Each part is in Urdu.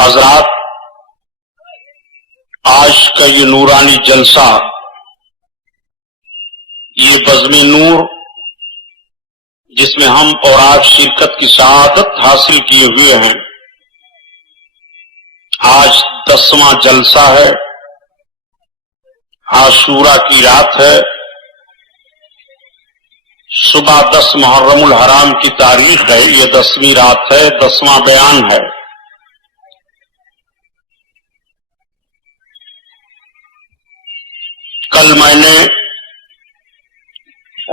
حضرات، آج کا یہ نورانی جلسہ، یہ بزم نور جس میں ہم اور آپ شرکت کی سعادت حاصل کیے ہوئے ہیں، آج 10واں جلسہ ہے، عاشورہ کی رات ہے، صبح 10 محرم الحرام کی تاریخ ہے، یہ 10ویں رات ہے، 10واں بیان ہے۔ کل میں نے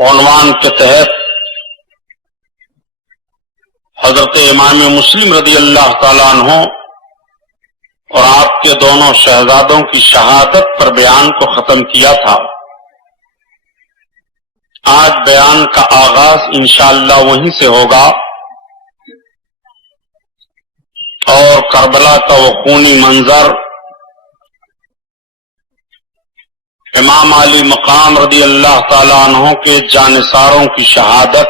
عنوان کے تحت حضرت امام مسلم رضی اللہ تعالیٰ عنہ اور آپ کے دونوں شہزادوں کی شہادت پر بیان کو ختم کیا تھا۔ آج بیان کا آغاز انشاءاللہ وہیں سے ہوگا اور کربلا کا وہ خونی منظر، امام علی مقام رضی اللہ تعالیٰ عنہ کے جانثاروں کی شہادت،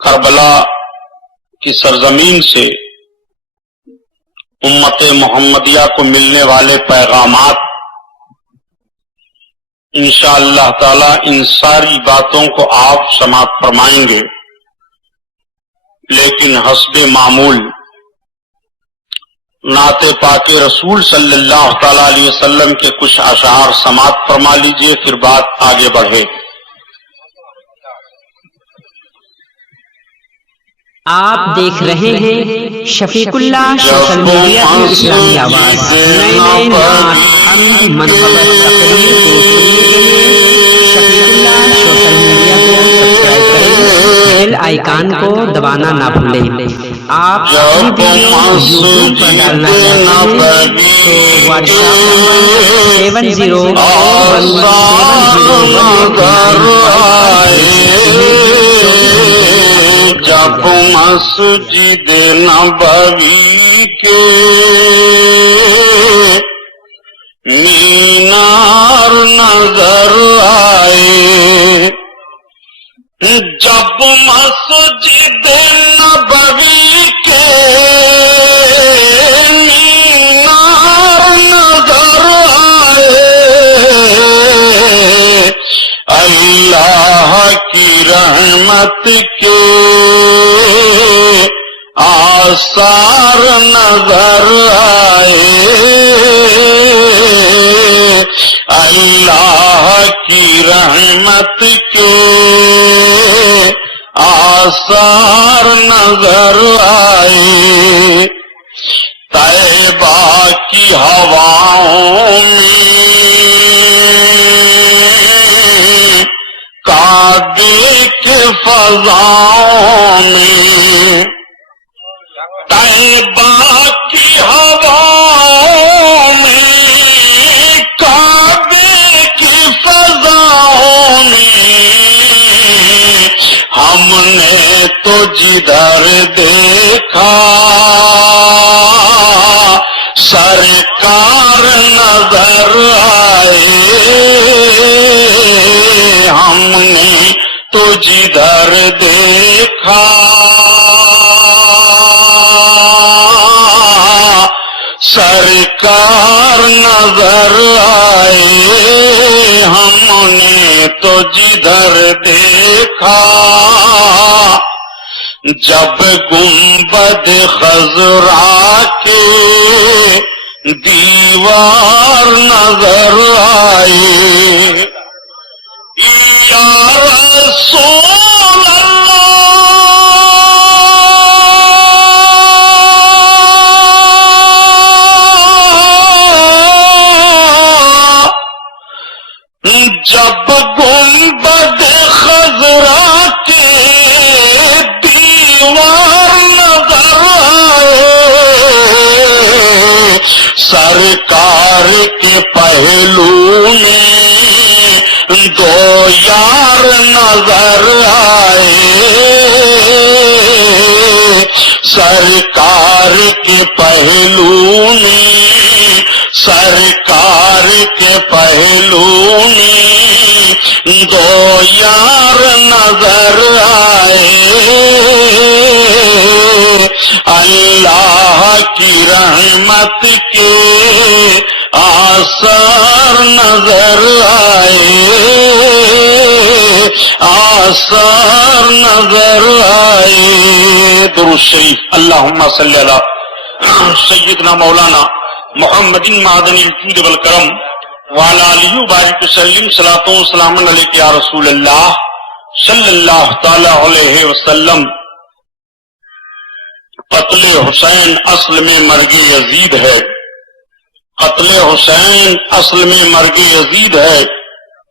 کربلا کی سرزمین سے امت محمدیہ کو ملنے والے پیغامات، انشاءاللہ تعالی ان ساری باتوں کو آپ سماعت فرمائیں گے، لیکن حسب معمول نعت پاک رسول صلی اللہ تعالی علیہ وسلم کے کچھ اشعار سماعت فرما لیجئے، پھر بات آگے بڑھے۔ آپ دیکھ رہے ہیں شفیق اللہ سوشل میڈیا کی اسلامی آواز۔ نئے نعت حمد منقبت تقریر کو سننے کے لیے شفیق اللہ سوشل میڈیا کو سبسکرائب کریں، بیل آئیکن کو دبانا نہ بھولیں۔ آپ اپنی ویڈیو یوٹیوب پر ڈالنا چاہتے ہیں تو واٹس ایپ نمبر 70 جب مسجد نبوی کے مینار نظر آئے، جب مسجد نبوی کے مینار نظر آئے، اللہ کی رحمت کے آثار نظر آئے، اللہ کی رحمت کے آثار نظر آئے، طیبہ کی ہواؤں میں، کعبے کے فضاؤں میں، طیبہ کی ہواؤں میں، کعبے کی فضاؤں میں، ہم نے تو جدھر دیکھا سرکار نظر آئے، ہم نے تو جدھر دیکھا سرکار نظر آئے، ہم نے تو جدھر دیکھا، جب گنبد خضرا کے دیوار نظر آئے، یا رسول اللہ جب گنبد خضرا کے دیوار نظر آئے، سرکار کے پہلو میں دو یار نظر آئے، سرکار کے پہلو میں، سرکار کے پہلو میں دو یار نظر آئے، اللہ کی رحمت کے آثار نظر آئے، آثار نظر آئے۔ درود شریف۔ اللہم صلی علی سیدنا مولانا محمد معدن الجود والکرم وعلی آلہ وبارک وسلم۔ صلاۃ و سلام علیک یا رسول اللہ صلی اللہ تعالی علیہ وسلم۔ قتل حسین اصل میں مرگ یزید ہے، قتل حسین اصل میں مرگ یزید ہے۔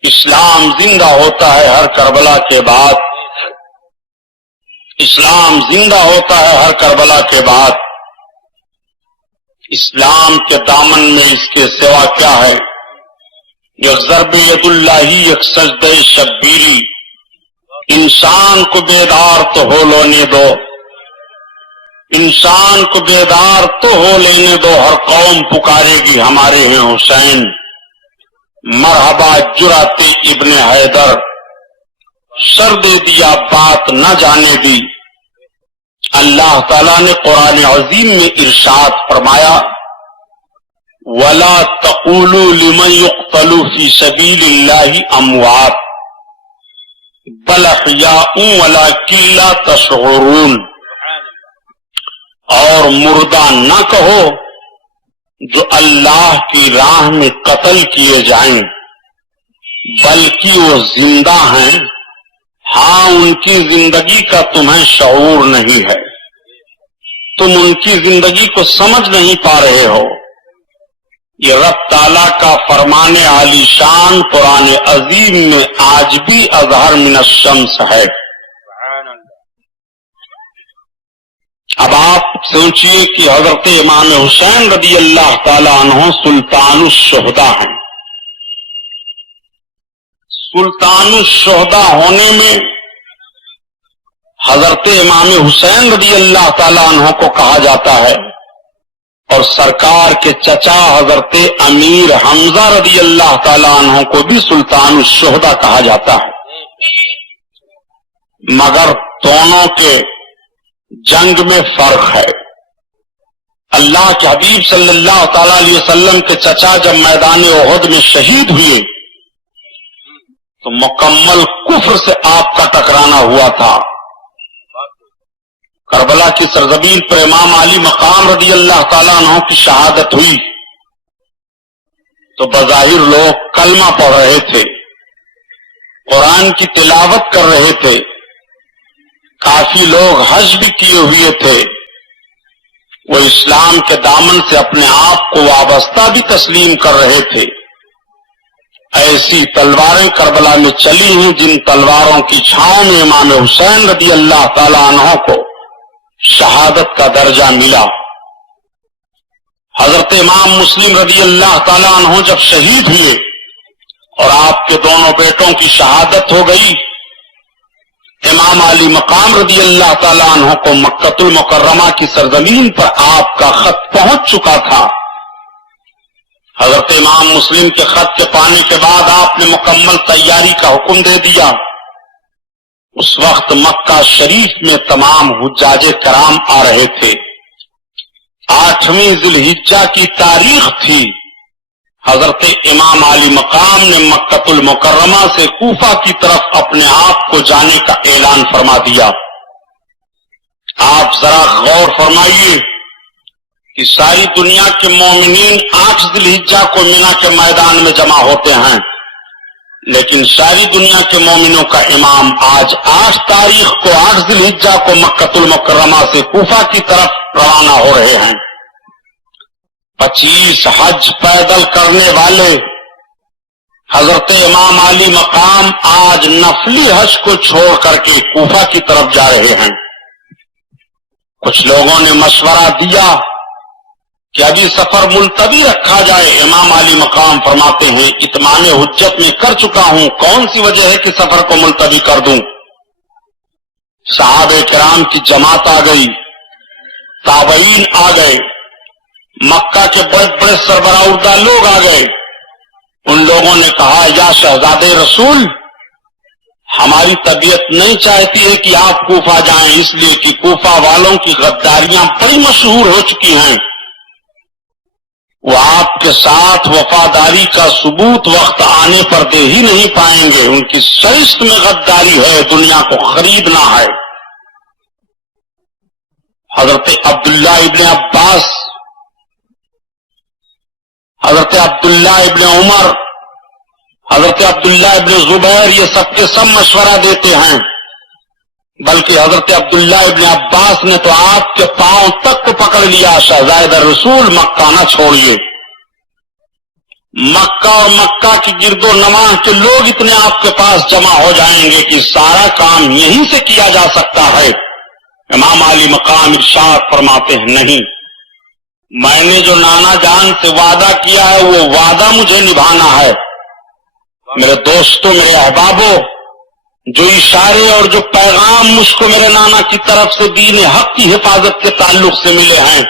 اسلام زندہ ہوتا ہے ہر کربلا کے بعد، اسلام زندہ ہوتا ہے ہر کربلا کے بعد۔ اسلام کے دامن میں اس کے سوا کیا ہے؟ یک ضرب ید اللہ، یک سجدہ شبیری۔ انسان کو بیدار تو ہو لینے دو، انسان کو بیدار تو ہو لینے دو۔ ہر قوم پکارے گی ہمارے ہیں حسین، مرحبا جرات ابن حیدر۔ سر دے دیا بات نہ جانے دی۔ اللہ تعالیٰ نے قرآن عظیم میں ارشاد فرمایا وَلَا تَقُولُوا لِمَنْ يُقْتَلُ فِي سَبِيلِ اللَّهِ أَمْوَاتٌ بَلْ أَحْيَاءٌ وَلَكِنْ لَا تَشْعُرُونَ۔ اور مردہ نہ کہو جو اللہ کی راہ میں قتل کیے جائیں، بلکہ وہ زندہ ہیں، ہاں ان کی زندگی کا تمہیں شعور نہیں ہے، تم ان کی زندگی کو سمجھ نہیں پا رہے ہو۔ یہ رب تعالیٰ کا فرمان عالی شان قرآن عظیم میں آج بھی اظہر من الشمس ہے۔ اب آپ سوچئے کہ حضرت امام حسین رضی اللہ تعالی عنہ سلطان الشہداء ہیں۔ سلطان الشہداء ہونے میں حضرت امام حسین رضی اللہ تعالی عنہ کو کہا جاتا ہے، اور سرکار کے چچا حضرت امیر حمزہ رضی اللہ تعالی عنہ کو بھی سلطان الشہداء کہا جاتا ہے، مگر دونوں کے جنگ میں فرق ہے۔ اللہ کے حبیب صلی اللہ تعالی علیہ وسلم کے چچا جب میدان احد میں شہید ہوئے تو مکمل کفر سے آپ کا ٹکرانا ہوا تھا۔ کربلا کی سرزمین پر امام علی مقام رضی اللہ تعالیٰ عنہ کی شہادت ہوئی تو بظاہر لوگ کلمہ پڑھ رہے تھے، قرآن کی تلاوت کر رہے تھے، کافی لوگ حج بھی کیے ہوئے تھے، وہ اسلام کے دامن سے اپنے آپ کو وابستہ بھی تسلیم کر رہے تھے۔ ایسی تلواریں کربلا میں چلی ہیں جن تلواروں کی چھاؤں میں امام حسین رضی اللہ تعالی عنہ کو شہادت کا درجہ ملا۔ حضرت امام مسلم رضی اللہ تعالی عنہ جب شہید ہوئے اور آپ کے دونوں بیٹوں کی شہادت ہو گئی، امام علی مقام رضی اللہ تعالی عنہ کو مکۃ المکرمہ کی سرزمین پر آپ کا خط پہنچ چکا تھا۔ حضرت امام مسلم کے خط کے پانے کے بعد آپ نے مکمل تیاری کا حکم دے دیا۔ اس وقت مکہ شریف میں تمام حجاج کرام آ رہے تھے۔ 8ویں ذی الحجہ کی تاریخ تھی۔ حضرت امام علی مقام نے مکۃ المکرمہ سے کوفہ کی طرف اپنے آپ کو جانے کا اعلان فرما دیا۔ آپ ذرا غور فرمائیے کہ ساری دنیا کے مومنین 8 ذی الحجہ کو مینا کے میدان میں جمع ہوتے ہیں، لیکن ساری دنیا کے مومنوں کا امام آج 8 تاریخ کو 8 ذی الحجہ کو مکۃ المکرمہ سے کوفہ کی طرف روانہ ہو رہے ہیں۔ 25 حج پیدل کرنے والے حضرت امام علی مقام آج نفلی حج کو چھوڑ کر کے کوفہ کی طرف جا رہے ہیں۔ کچھ لوگوں نے مشورہ دیا کہ ابھی سفر ملتوی رکھا جائے۔ امام علی مقام فرماتے ہیں اتمام حجت میں کر چکا ہوں، کون سی وجہ ہے کہ سفر کو ملتوی کر دوں۔ صحابہ کرام کی جماعت آ گئی، تابعین آ گئے، مکہ کے بڑے بڑے سربراہ لوگ آ گئے۔ ان لوگوں نے کہا یا شہزادے رسول، ہماری طبیعت نہیں چاہتی ہے کہ آپ کوفہ جائیں، اس لیے کہ کوفہ والوں کی غداریاں بڑی مشہور ہو چکی ہیں. وہ آپ کے ساتھ وفاداری کا ثبوت وقت آنے پر دے ہی نہیں پائیں گے. ان کی سرشت میں غداری ہے، دنیا کو خریدنا ہے. حضرت عبداللہ ابن عباس، حضرت عبداللہ ابن عمر، حضرت عبداللہ ابن زبیر یہ سب کے سب مشورہ دیتے ہیں. بلکہ حضرت عبداللہ ابن عباس نے تو آپ کے پاؤں تک کو پکڑ لیا، شہزادہ رسول مکہ نہ چھوڑیے. مکہ اور مکہ کی گرد و نواح کے لوگ اتنے آپ کے پاس جمع ہو جائیں گے کہ سارا کام یہیں سے کیا جا سکتا ہے. امام علی مقام ارشاد فرماتے ہیں نہیں، میں نے جو نانا جان سے وعدہ کیا ہے وہ وعدہ مجھے نبھانا ہے. میرے دوستوں، میرے احبابوں، جو اشارے اور جو پیغام مجھ کو میرے نانا کی طرف سے دین حق کی حفاظت کے تعلق سے ملے ہیں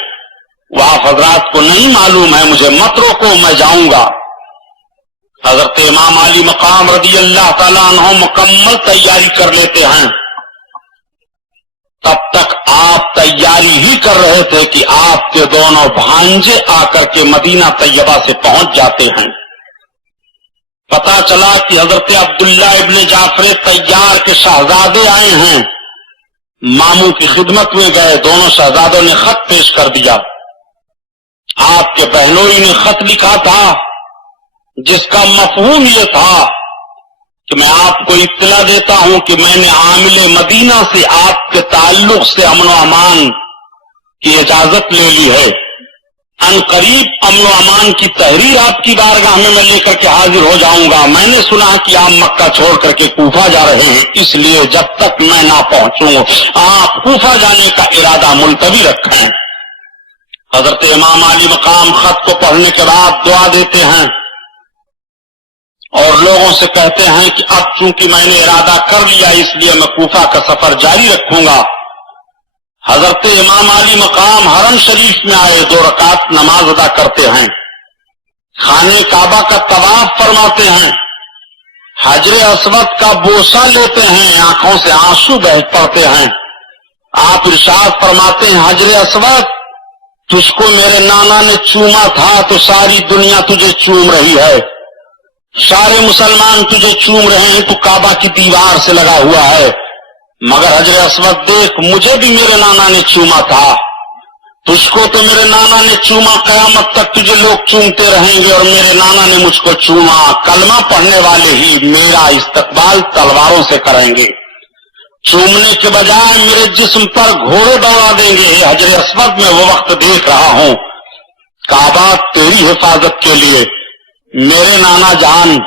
وہ آپ حضرات کو نہیں معلوم ہے. مجھے مت روکو، میں جاؤں گا. حضرت امام علی مقام رضی اللہ تعالیٰ عنہ مکمل تیاری کر لیتے ہیں. تب تک آپ تیاری ہی کر رہے تھے کہ آپ کے دونوں بھانجے آ کر کے مدینہ طیبہ سے پہنچ جاتے ہیں. پتا چلا کہ حضرت عبداللہ ابن جعفر طیار کے شہزادے آئے ہیں. ماموں کی خدمت میں گئے، دونوں شہزادوں نے خط پیش کر دیا. آپ کے بہنوئی نے خط لکھا تھا جس کا مفہوم یہ تھا کہ میں آپ کو اطلاع دیتا ہوں کہ میں نے عامل مدینہ سے آپ کے تعلق سے امن و امان کی اجازت لے لی ہے. ان قریب امن و امان کی تحریر آپ کی بارگاہ میں لے کر کے حاضر ہو جاؤں گا. میں نے سنا کہ آپ مکہ چھوڑ کر کے کوفہ جا رہے ہیں، اس لیے جب تک میں نہ پہنچوں آپ کوفہ جانے کا ارادہ ملتوی رکھیں. حضرت امام علی مقام خط کو پڑھنے کے بعد دعا دیتے ہیں اور لوگوں سے کہتے ہیں کہ اب چونکہ میں نے ارادہ کر لیا اس لیے میں کوفہ کا سفر جاری رکھوں گا. حضرت امام علی مقام حرم شریف میں آئے، 2 رکعت نماز ادا کرتے ہیں، خانہ کعبہ کا طواف فرماتے ہیں، حجر اسود کا بوسہ لیتے ہیں، آنکھوں سے آنسو بہ پڑتے ہیں. آپ ارشاد فرماتے ہیں حجر اسود تجھ کو میرے نانا نے چوما تھا تو ساری دنیا تجھے چوم رہی ہے، سارے مسلمان تجھے چوم رہے ہیں، تو کعبہ کی دیوار سے لگا ہوا ہے، مگر حجر اسود دیکھ مجھے بھی میرے نانا نے چوما تھا، تجھ کو تو میرے نانا نے چوما، قیامت تک تجھے لوگ چومتے رہیں گے، اور میرے نانا نے مجھ کو چوما. کلمہ پڑھنے والے ہی میرا استقبال تلواروں سے کریں گے، چومنے کے بجائے میرے جسم پر گھوڑے دوڑا دیں گے. حجر اسود میں وہ وقت دیکھ رہا ہوں، کعبہ تیری حفاظت کے لیے. میرے نانا جان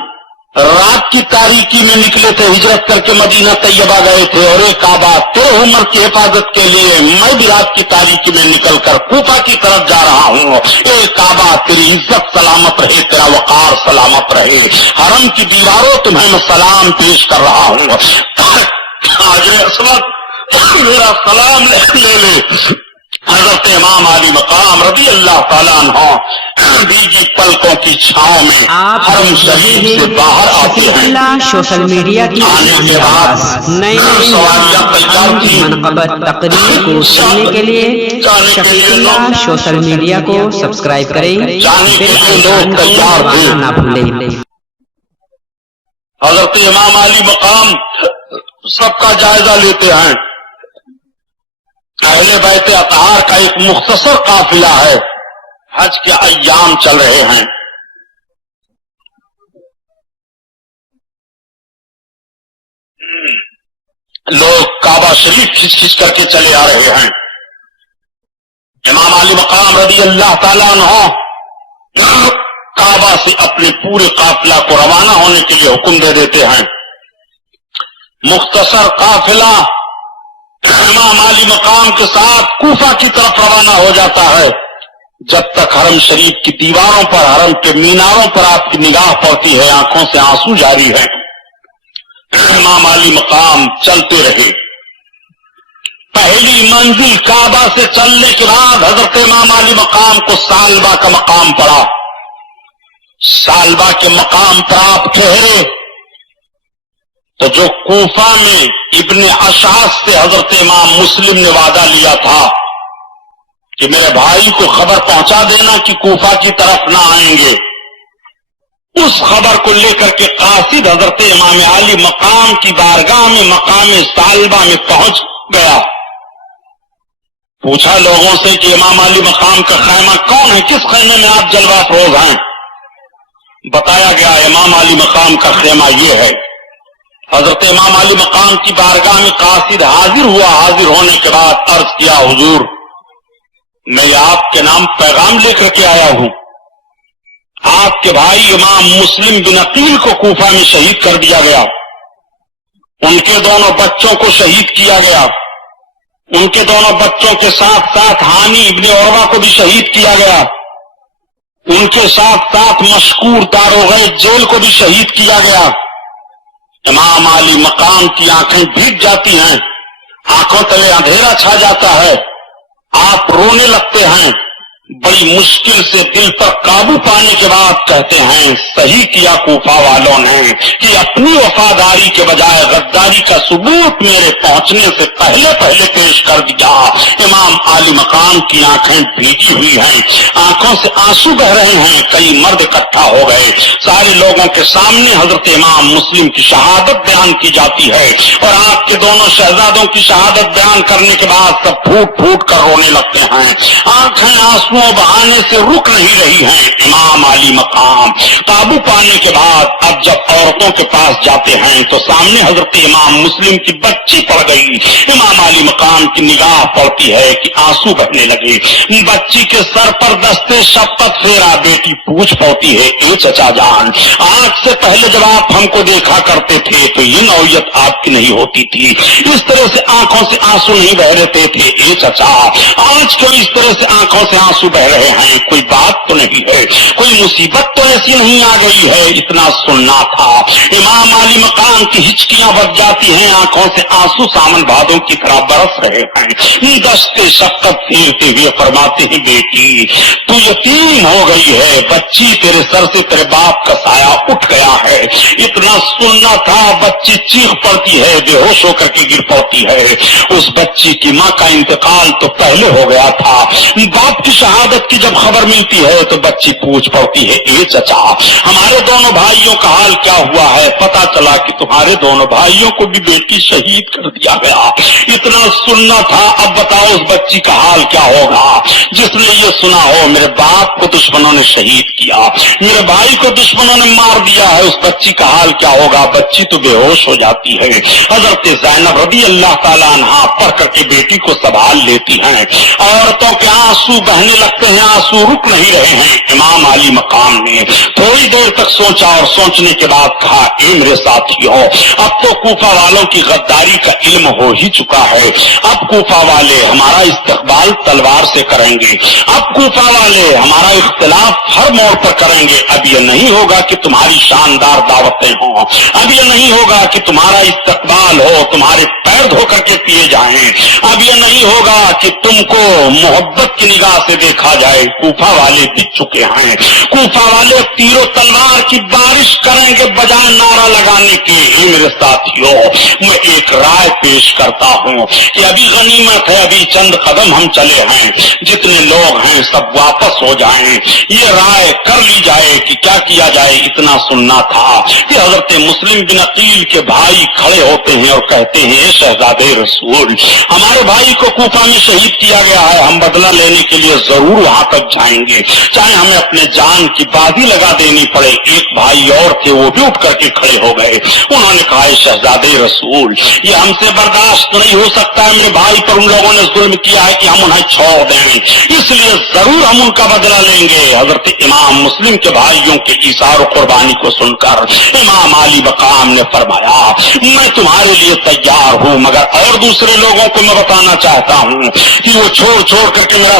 رات کی تاریکی میں نکلے تھے، ہجرت کر کے مدینہ طیبہ گئے تھے، اور ایک کعبہ تیرے عمر کی حفاظت کے لیے میں بھی رات کی تاریکی میں نکل کر کوفہ کی طرف جا رہا ہوں. ایک کعبہ تیری عزت سلامت رہے، تیرا وقار سلامت رہے، حرم کی دیواروں تمہیں میں سلام پیش کر رہا ہوں. حجر اسود میرا سلام لے لے. حضرت امام علی مقام رضی اللہ تعالیٰ عنہ بیجی پلکوں کی چھاؤں میں حرم شریف سے باہر آتے ہیں. سوشل میڈیا کی آنے کے بعد نئے منقبت تقریر کو سننے کے لیے شفیق اللہ سوشل میڈیا کو سبسکرائب کریں، جانے کے لیے لوگ تیار تھے. نہ بھولیں. حضرت امام علی مقام سب کا جائزہ لیتے ہیں. اہل بیت اطہار کا ایک مختصر قافلہ ہے، حج کے ایام چل رہے ہیں. لوگ کعبہ شریف کھچ کھچ کر کے چلے آ رہے ہیں. امام علی مقام رضی اللہ تعالیٰ عنہ کعبہ سے اپنے پورے قافلہ کو روانہ ہونے کے لیے حکم دے دیتے ہیں. مختصر قافلہ امام علی مقام کے ساتھ کوفہ کی طرف روانہ ہو جاتا ہے. جب تک حرم شریف کی دیواروں پر، حرم کے میناروں پر آپ کی نگاہ پڑتی ہے، آنکھوں سے آنسو جاری ہے. امام علی مقام چلتے رہے. پہلی منزل کعبہ سے چلنے کے بعد حضرت امام علی مقام کو سالبہ کا مقام پڑا. سالبہ کے مقام پر آپ ٹھہرے. تو جو کوفہ میں ابن اشعث سے حضرت امام مسلم نے وعدہ لیا تھا کہ میرے بھائی کو خبر پہنچا دینا کہ کوفہ کی طرف نہ آئیں گے، اس خبر کو لے کر کے قاصد حضرت امام علی مقام کی بارگاہ میں مقام ثالبہ میں پہنچ گیا۔ پوچھا لوگوں سے کہ امام علی مقام کا خیمہ کون ہے، کس خیمے میں آپ جلوہ افروز ہیں؟ بتایا گیا امام علی مقام کا خیمہ یہ ہے۔ حضرت امام علی مقام کی بارگاہ میں قاصد حاضر ہوا، حاضر ہونے کے بعد عرض کیا حضور میں آپ کے نام پیغام لے کر کے آیا ہوں، آپ کے بھائی امام مسلم بن عقیل کو کوفہ میں شہید کر دیا گیا، ان کے دونوں بچوں کو شہید کیا گیا، ان کے دونوں بچوں کے ساتھ ساتھ حانی ابن عروہ کو بھی شہید کیا گیا، ان کے ساتھ ساتھ مشکور داروغہ جیل کو بھی شہید کیا گیا۔ امام علی مقام کی آنکھیں بھیگ جاتی ہیں، آنکھوں تلے اندھیرا چھا جاتا ہے، آپ رونے لگتے ہیں، بڑی مشکل سے دل پر قابو پانے کے بعد کہتے ہیں صحیح کیا کوفہ والوں نے کہ اپنی وفاداری کے بجائے غداری کا ثبوت میرے پہنچنے سے پہلے پیش کر دیا۔ امام علی مقام کی آنکھیں بھیگی ہوئی ہیں، آنکھوں سے آنسو بہ رہے ہیں، کئی مرد اکٹھا ہو گئے، سارے لوگوں کے سامنے حضرت امام مسلم کی شہادت بیان کی جاتی ہے، اور آپ کے دونوں شہزادوں کی شہادت بیان کرنے کے بعد سب پھوٹ پھوٹ کر رونے لگتے ہیں، آنکھیں آنسو بہانے سے رک نہیں رہی ہیں۔ امام علی مقام قابو پانے کے بعد اب جب عورتوں کے پاس جاتے ہیں تو سامنے حضرت امام مسلم کی بچی پڑ گئی، امام علی مقام کی نگاہ پڑتی ہے کہ آنسو بہنے لگے، بچی کے سر پر دستے شفقت پھیرا، بیٹی پوچھ پڑتی ہے اے چچا جان آج سے پہلے جب آپ ہم کو دیکھا کرتے تھے تو یہ نوعیت آپ کی نہیں ہوتی تھی، اس طرح سے آنکھوں سے آنسو نہیں بہ رہتے تھے، اے چچا آج کیوں اس طرح سے آنکھوں سے آنسو بہ رہے ہیں، کوئی بات تو نہیں ہے، کوئی مصیبت تو ایسی نہیں آ گئی ہے؟ اتنا سننا تھا۔ امام علی مقام کی ہچکیاں بچ جاتی ہیں، آنکھوں سے آنسو سامن بھادوں کی طرح برس رہے ہیں، دستے شفقت پھیرتے ہوئے فرماتے ہیں بیٹی تو یتیم ہو گئی ہے، بچی تیرے سر سے تیرے باپ کا سایہ اٹھ گیا ہے۔ اتنا سننا تھا، بچی چیخ پڑتی ہے، بے ہوش ہو کر کے گر پڑتی ہے۔ اس بچی کی ماں کا انتقال تو پہلے ہو گیا تھا، باپ کی شہادت کی جب خبر ملتی ہے تو بچی پوچھ پڑتی ہے اے چچا ہمارے دونوں بھائیوں کا حال کیا ہوا ہے؟ پتا چلا کہ تمہارے دونوں بھائیوں کو بھی بیٹی شہید کر دیا گیا۔ اتنا سننا تھا، اب بتاؤ اس بچی کا حال کیا ہوگا جس نے یہ سنا ہو میرے باپ کو دشمنوں نے شہید کیا، میرے بھائی کو دشمنوں نے مار دیا ہے، اس بچی کا حال کیا ہوگا؟ بچی تو بے ہوش ہو جاتی ہے۔ حضرت زینب رضی اللہ تعالیٰ عنہا پڑھ کر کے بیٹی کو سنبھال لیتی ہیں، عورتوں کے آنسو بہنے لگتے ہیں، آنسو رک نہیں رہے ہیں۔ امام علی مقام نے تھوڑی دیر تک سوچا اور سوچنے کے بعد کہا اے میرے ساتھیوں اب تو کوفہ والوں کی غداری کا علم ہو ہی چکا ہے، اب کوفہ والے ہمارا استقبال تلوار سے کریں گے، اب کوفہ والے ہمارا اختلاف ہر موڑ پر کریں گے، اب یہ نہیں ہوگا کہ تمہاری شاندار دعوتیں ہوں، اب یہ نہیں ہوگا کہ تمہارا استقبال ہو، تمہارے پیر دھو کر کے پیے جائیں، اب یہ نہیں ہوگا کہ تم کو محبت کی نگاہ سے دیکھا جائے۔ کوفہ والے بک چکے ہیں، کوفہ والے تیر و تلوار کی بارش کریں گے بجائے نعرہ لگانے کے۔ میرے ساتھیوں میں ایک رائے پیش کرتا ہوں کہ ابھی غنیمت ہے، ابھی چند قدم ہم چلے ہیں، جتنے لوگ ہیں سب واپس ہو جائیں، یہ رائے کر لی جائے کہ کیا کیا جائے۔ اتنا سننا تھا کہ حضرت مسلم بن عقیل کے بھائی کھڑے ہوتے ہیں اور کہتے ہیں شہزادے رسول ہمارے بھائی کو کوفہ میں شہید کیا گیا ہے، ہم بدلہ لینے کے لیے ضرور وہاں تک جائیں گے، چاہے ہمیں اپنے جان کی بازی لگا دینی پڑے۔ ایک بھائی اور تھے، وہ بھی اٹھ کر کے کھڑے ہو گئے، انہوں نے کہا شہزادے رسول یہ ہم سے برداشت نہیں ہو سکتا ہے، میرے بھائی پر ان لوگوں نے ظلم کیا ہے کہ ہم انہیں چھوڑ دیں، اس لیے ضرور ہم ان کا بدلہ لیں گے۔ حضرت امام مسلم کے بھائیوں کے ایثار و قربانی کو سن کر امام علی مقام نے فرمایا میں تمہارے لیے تیار ہوں، مگر اور دوسرے لوگوں کو میں بتانا چاہتا ہوں کہ وہ چھوڑ کر کے میرا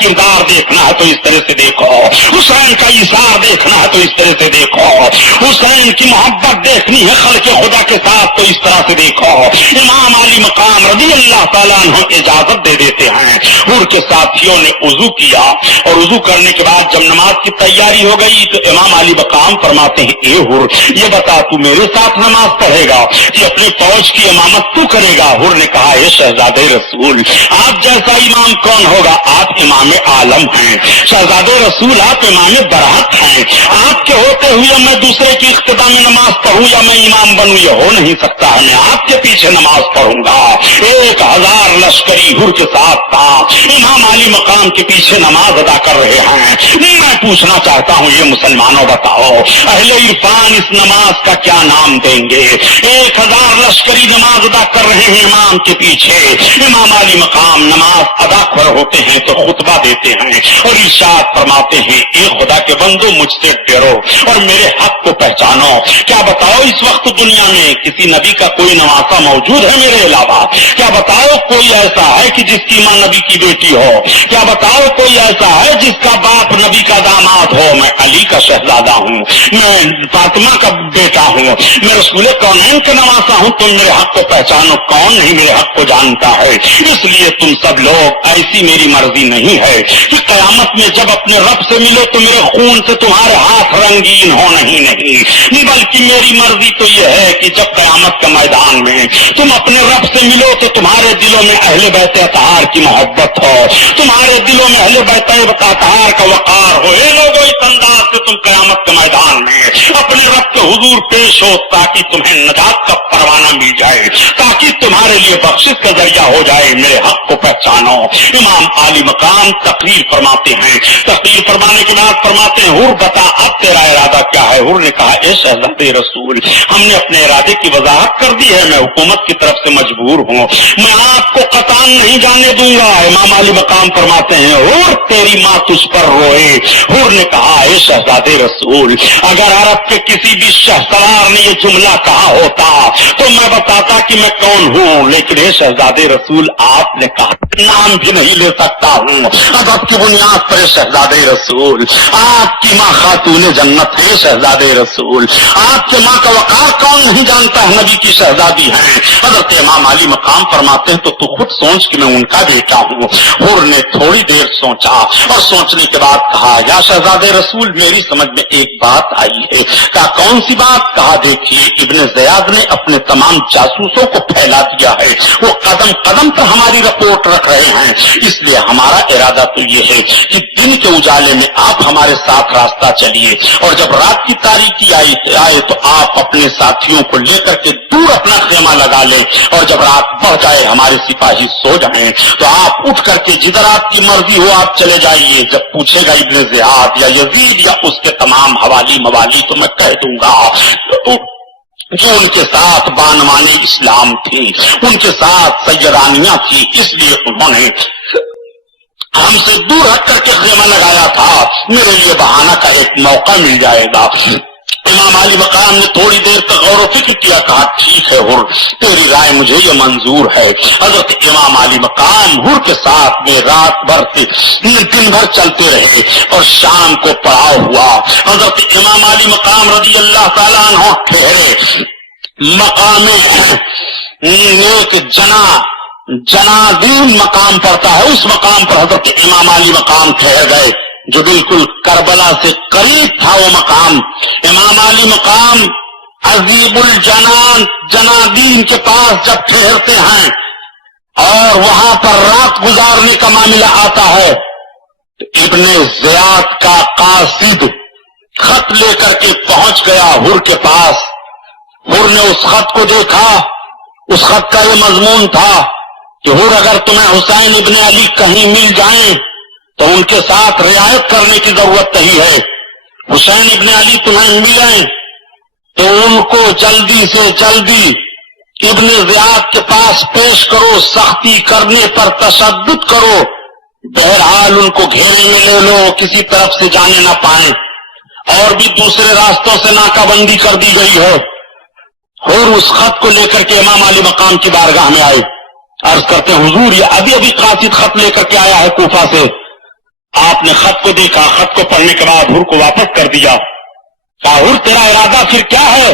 کردار دیکھنا ہے تو اس طرح سے دیکھو، حسین کا ایثار دیکھنا ہے تو اس طرح سے دیکھو، حسین کی محبت دیکھنی ہے خلق خدا کے ساتھ تو اس طرح سے دیکھو۔ امام علی مقام رضی اللہ تعالیٰ عنہ اجازت دے دیتے ہیں۔ حور کے ساتھیوں نے وضو کیا اور وضو کرنے کے بعد جب نماز کی تیاری ہو گئی تو امام علی مقام فرماتے ہیں اے حور یہ بتا تو میرے ساتھ نماز پڑھے گا کہ اپنی فوج کی امامت تو کرے گا؟ حور نے کہا اے شہزادے رسول آپ جیسا امام کون ہوگا، آپ امام عالم ہیں، شہزادے رسول آپ امام برحق ہیں، آپ کے ہوتے ہوئے میں دوسرے کی اقتدا میں نماز پڑھوں یا میں امام بنوں یہ ہو نہیں سکتا ہے، میں آپ کے پیچھے نماز پڑھوں گا۔ 1000 لشکری حور کے ساتھ تھا، امام علی مقام کے پیچھے نماز ادا کر رہے ہیں۔ میں پوچھنا چاہتا ہوں یہ مسلمانوں بتاؤ اہل عرفان اس نماز کا کیا نام دیں گے؟ 1000 لشکری نماز ادا کر رہے ہیں امام کے پیچھے، امام علی مقام نماز ادا کر ہوتے ہیں تو خطبہ دیتے ہیں اور ارشاد فرماتے ہیں اے خدا کے بندو مجھ سے ڈرو اور میرے حق کو پہچانو۔ کیا بتاؤ اس وقت دنیا میں کسی نبی کا کوئی نواسا موجود ہے میرے علاوہ؟ کیا بتاؤ کوئی ایسا ہے کہ جس کی ماں نبی کی بیٹی ہو؟ کیا بتاؤ کوئی ایسا ہے جس کا باپ نبی کا داماد ہو؟ میں علی کا شہزادہ ہوں، میں فاطمہ کا بیٹا ہوں، میں رسول کونین کا نواسا ہوں، تم میرے حق کو پہچانو۔ کون نہیں میرے حق کو جانتا ہے؟ اس لیے تم سب لوگ ایسی میری مرضی نہیں ہے کہ قیامت میں جب اپنے رب سے ملو تو میرے خون سے تمہارے ہاتھ رنگین ہو، نہیں بلکہ میری مرضی تو یہ ہے کہ جب قیامت کے میدان میں تم اپنے رب سے ملو تو تمہارے دلوں میں اہل بیت اطہار کی محبت ہو، تمہارے دلوں میں اہل بیت اطہار کا وقار ہو۔ اے لوگوں اس انداز سے تم قیامت کے میدان میں اپنے رب کے حضور پیش ہو تاکہ تمہیں نجات کا پروانہ مل جائے، تاکہ تمہارے لیے بخشش کا ذریعہ ہو جائے۔ میرے حق کو پہچانو۔ امام علی مقام تقریر فرماتے ہیں، تقریر فرمانے کے بعد فرماتے ہیں حور بتا اب تیرا ارادہ کیا ہے؟ حور نے کہا اے شہزادے رسول ہم نے اپنے ارادے کی وضاحت کر دی ہے، میں حکومت کی طرف سے مجبور ہوں، میں آپ کو قطعاً نہیں جانے دوں گا۔ امام علی مقام فرماتے ہیں حور تیری ماں تجھ پر روئے۔ حور نے کہا اے شہزادے رسول اگر عرب کے کسی بھی شہسوار نے یہ جملہ کہا ہوتا تو میں بتاتا کہ میں کون ہوں، لیکن اے شہزادے رسول آپ نے کہا نام بھی نہیں لے سکتا ہوں ادب کی بنیاد پر۔ شہزادے رسول آپ کی ماں خاتون جنت ہے، شہزادے رسول آپ کے ماں کا وقار کون نہیں جانتا ہے، نبی کی شہزادی ہیں۔ حضرت امام علی مقام فرماتے ہیں تو خود سوچ کہ میں ان کا بیٹا ہوں۔ حور نے تھوڑی دیر سوچا اور سوچنے کے بعد کہا یا شہزادے رسول میری سمجھ میں ایک بات آئی ہے۔ کہا کون سی بات؟ کہا دیکھیے ابن زیاد نے اپنے تمام جاسوسوں کو پھیلا دیا ہے، وہ قدم قدم پر ہماری رپورٹ رکھ رہے ہیں، اس لیے ہمارا ارادہ تو یہ ہے کہ دن کے اجالے میں آپ ہمارے ساتھ راستہ چلیے اور جب رات کی تاریکی آئے تو آپ اپنے ساتھیوں کو لے کر کے دور اپنا خیمہ لگا لیں اور جب رات بڑھ جائے ہمارے سپاہی سو جائیں تو آپ اٹھ کر کے جدھر آپ کی مرضی ہو آپ چلے جائیے۔ جب پوچھے گا ابن زیاد یا یزید یا اس کے تمام حوالی موالی تو میں کہہ دوں گا کہ ان کے ساتھ بانوان اسلام تھی، ان کے ساتھ سیدانیاں تھی، اس لیے انہوں نے ہم سے دور ہٹ کر کے خیمہ لگایا تھا، میرے لیے بہانہ کا ایک موقع مل جائے گا۔ امام علی مقام نے تھوڑی دیر تک غور و فکر کیا، کہا ٹھیک ہے حر تیری رائے مجھے یہ منظور ہے۔ حضرت امام علی مقام حر کے ساتھ میں رات بھر دن بھر چلتے رہے اور شام کو پڑاؤ ہوا۔ حضرت امام علی مقام رضی اللہ تعالیٰ عنہ ٹھہرے مقام نیک جنادین مقام پڑتا ہے، اس مقام پر حضرت امام علی مقام ٹھہر گئے جو بالکل کربلا سے قریب تھا۔ وہ مقام امام علی مقام عزیب الجنان جنادین کے پاس جب ٹھہرتے ہیں اور وہاں پر رات گزارنے کا معاملہ آتا ہے تو ابن زیاد کا قاصد خط لے کر کے پہنچ گیا حر کے پاس۔ حر نے اس خط کو دیکھا، اس خط کا یہ مضمون تھا کہ حر اگر تمہیں حسین ابن علی کہیں مل جائیں تو ان کے ساتھ رعایت کرنے کی ضرورت نہیں ہے، حسین ابن علی تمہیں ملیں تو ان کو جلدی سے جلدی ابن زیاد کے پاس پیش کرو، سختی کرنے پر تشدد کرو، بہرحال ان کو گھیرے میں لے لو، کسی طرف سے جانے نہ پائیں، اور بھی دوسرے راستوں سے ناکہ بندی کر دی گئی ہے۔ اور اس خط کو لے کر کے امام علی مقام کی بارگاہ میں آئے عرض کرتے ہیں حضور یہ ابھی ابھی قاصد خط لے کر کے آیا ہے کوفہ سے. آپ نے خط کو دیکھا, خط کو پڑھنے کے بعد حر کو واپس کر دیا. کہا حر تیرا ارادہ پھر کیا ہے؟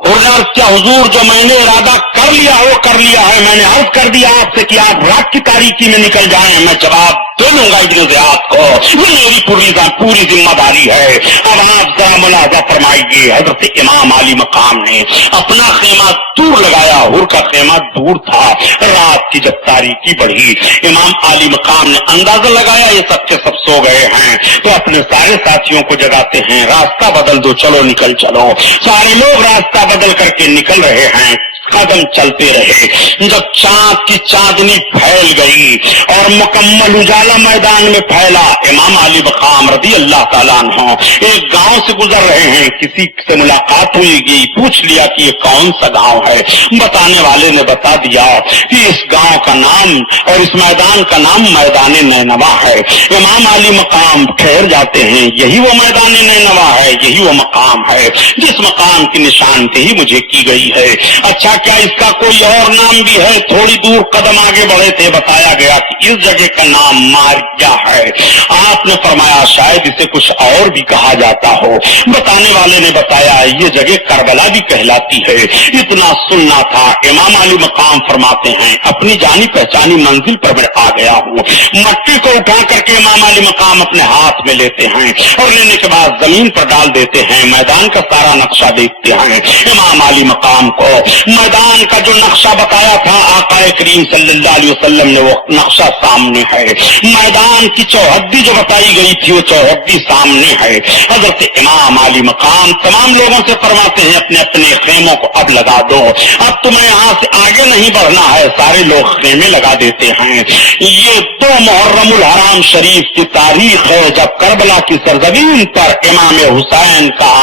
حر نے عرض کیا حضور جو میں نے ارادہ کر لیا وہ کر لیا ہے. میں نے عرض کر دیا آپ سے کہ آپ رات کی تاریکی میں نکل جائیں, میں جواب دے لوں گا ابن زیاد کو, یہ میری پوری ذمہ داری ہے. اب آپ ذرا ملاحظہ فرمائیے, حضرت امام علی مقام نے اپنا خیمہ دور لگایا, حر کا خیمہ دور تھا. رات کی جب تاریکی بڑھی, امام علی مقام نے اندازہ لگایا یہ سب کے سب سو گئے ہیں, تو اپنے سارے ساتھیوں کو جگاتے ہیں, راستہ بدل دو, چلو نکل چلو. سارے لوگ راستہ بدل کر کے نکل رہے ہیں, قدم چلتے رہے. جب چاند کی چاندنی پھیل گئی اور مکمل اجالا میدان میں پھیلا, امام علی مقام رضی اللہ تعالیٰ عنہ ایک گاؤں سے گزر رہے ہیں. کسی سے ملاقات ہوئی گئی, پوچھ لیا کہ یہ کون سا گاؤں ہے. بتانے والے نے بتا دیا کہ اس گاؤں کا نام اور اس میدان کا نام میدان نینوا ہے. امام علی مقام ٹھہر جاتے ہیں, یہی وہ میدان نینوا ہے, یہی وہ مقام ہے جس مقام کی نشاندہی مجھے کی گئی ہے. اچھا کیا اس کا کوئی اور نام بھی ہے؟ تھوڑی دور قدم آگے بڑھے تھے, بتایا گیا کہ اس جگہ کا نام ماریا ہے. آپ نے فرمایا شاید اسے کچھ اور بھی کہا جاتا ہو. بتانے والے نے بتایا یہ جگہ کربلا بھی کہلاتی ہے. اتنا سننا تھا. امام علی مقام فرماتے ہیں اپنی جانی پہچانی منزل پر میں آ گیا ہوں. مٹی کو اٹھا کر کے امام علی مقام اپنے ہاتھ میں لیتے ہیں اور لینے کے بعد زمین پر ڈال دیتے ہیں. میدان کا سارا نقشہ دیکھتے ہیں. امام علی مقام کو میدان کا جو نقشہ بتایا تھا آقا کریم صلی اللہ علیہ وسلم نے, وہ نقشہ سامنے ہے. میدان کی چوہدی جو بتائی گئی تھی وہ چوہدی سامنے ہے. حضرت امام علی مقام تمام لوگوں سے فرماتے ہیں اپنے اپنے خیموں کو اب لگا دو, اب تمہیں یہاں سے آگے نہیں بڑھنا ہے. سارے لوگ خیمے لگا دیتے ہیں. یہ 2 محرم الحرام شریف کی تاریخ ہے جب کربلا کی سرزمین پر امام حسین کا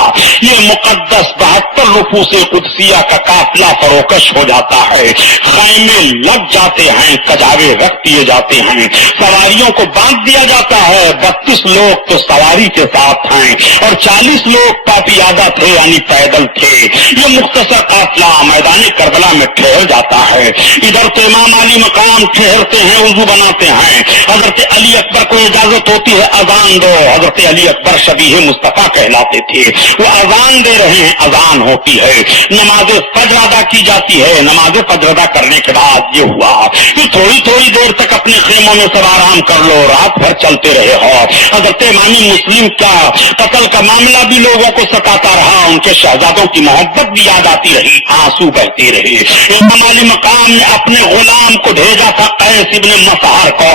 یہ مقدس 72 رفوس قدسیہ کا قافلہ فروکش ہو جاتا ہے. خیمے لگ جاتے ہیں, کجاوے رکھ دیے جاتے ہیں, سواریوں کو باندھ دیا جاتا ہے. 32 لوگ تو سواری کے ساتھ ہیں اور 40 لوگ پیادہ تھے یعنی پیدل تھے. یہ مختصر قافلہ میدان کربلا میں ٹھہر جاتا ہے. ادھر تو امام علی مقام ٹھہرتے ہیں, وضو بناتے ہیں. حضرت علی اکبر کو اجازت ہوتی ہے اذان دو. حضرت علی اکبر شبیہ مصطفیٰ کہلاتے تھے, وہ اذان دے رہے ہیں, اذان ہوتی ہے. نماز فجر ادا کی جاتی ہے. نماز فجر ادا کرنے کے بعد یہ ہوا کہ تھوڑی تھوڑی دیر تک اپنے خیموں میں سب آرام کر لو, رات بھر چلتے رہے ہو. حضرت امام مسلم کا قتل کا معاملہ بھی لوگوں کو ستاتا رہا, ان کے شہزادوں کی محبت بھی یاد آتی رہی, آنسو بہتے رہے. امام علی مقام نے اپنے غلام کو بھیجا تھا قیس ابن مسہر کو.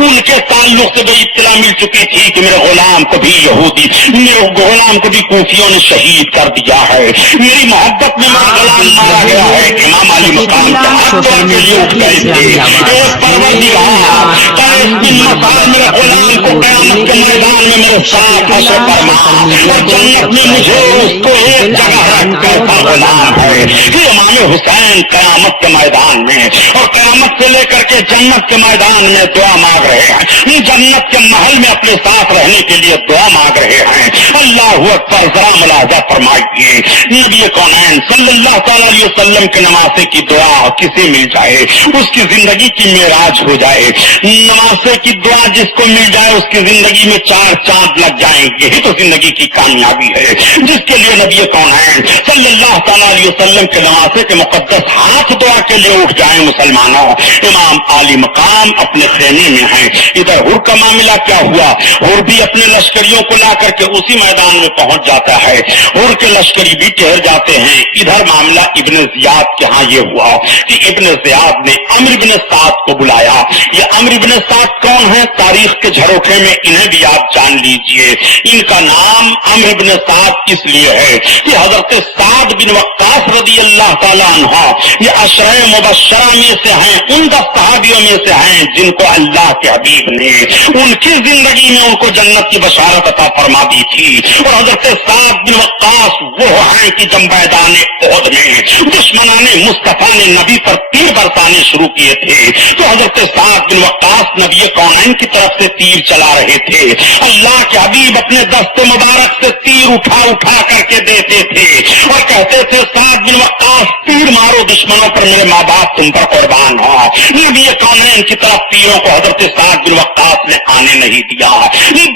ان کے تعلق سے بھی اطلاع مل چکی تھی کہ میرے غلام کو بھی یہودی, میرے غلام کو بھی کوفیوں نے شہید کر دیا ہے, میری محبت میں میرا غلام مارا گیا ہے. امام علی مقام کے ہاتھوں کے لیے اٹھ گئے تھے. ایک پروردگار قیس بن مسہر میرے غلام کو قیامت کے میدان میں میرے ساتھ حشر فرما اور جنت میں مجھے اس کو ایک جگہ رکھ کیسا غلام ہے. یہ امام حسین قیامت کے میدان میں اور قیامت سے لے کر کے جنت کے میدان میں دعا مانگ رہے ہیں, جنت کے محل میں اپنے ساتھ رہنے کے لیے دعا مانگ رہے ہیں. اللہ اکبر, ذرا ملاحظہ فرمائیے, نبی کونین صلی اللہ تعالی علیہ وسلم کے نمازے کی دعا کسے مل جائے اس کی زندگی کی معراج ہو جائے. نمازے کی دعا جس کو مل جائے اس کی زندگی میں 4 چاند لگ جائیں. یہی تو زندگی کی کامیابی ہے جس کے لیے نبی کونین صلی اللہ تعالی علیہ وسلم کے نمازے کے مقدس ہاتھ دعا کے لیے اٹھ جائیں. مسلمانوں, امام علی مقام اپنے خیمے میں ہیں. ادھر حر کا معاملہ کیا ہوا, حر بھی اپنے لشکریوں کو لا کر کے اسی میدان میں پہنچ جاتا ہے. حر کے لشکری بھی ٹھہر جاتے ہیں. ادھر معاملہ ابن زیاد کے ہاں یہ ہوا کہ ابن زیاد نے عمرو بن سعد کو بلایا. یہ عمرو بن سعد کون ہے؟ تاریخ کے جھروکھے میں انہیں بھی آپ جان لیجئے. ان کا نام عمرو بن سعد اس لیے ہے کہ حضرت سعد بن وقاص رضی اللہ تعالیٰ عنہ یہ عشرہ مبشرہ میں سے ہیں, ان 10 صحابیوں میں سے ہیں جن کو اللہ کے حبیب نے ان کی زندگی میں ان کو جنت کی بشارت عطا فرما دی تھی. اور حضرت سعد بن وقاص وہ ہیں کہ جب میدان احد میں دشمنان مصطفیٰ نے نبی پر تیر برسانے شروع کیے تھے تو حضرت سعد بن وقاص نبی کونین حسین کی طرف سے تیر چلا رہے تھے. اللہ کے حبیب اپنے دست مبارک سے تیر اٹھا اٹھا کر کے دیتے تھے اور کہتے تھے سعد بن وقاص تیر مارو دشمنوں پر، میرے ماں باپ تم پر قربان ہو. نبی کونین کی طرف تیروں کو حضرت سعد بن وقاص نے آنے نہیں دیا.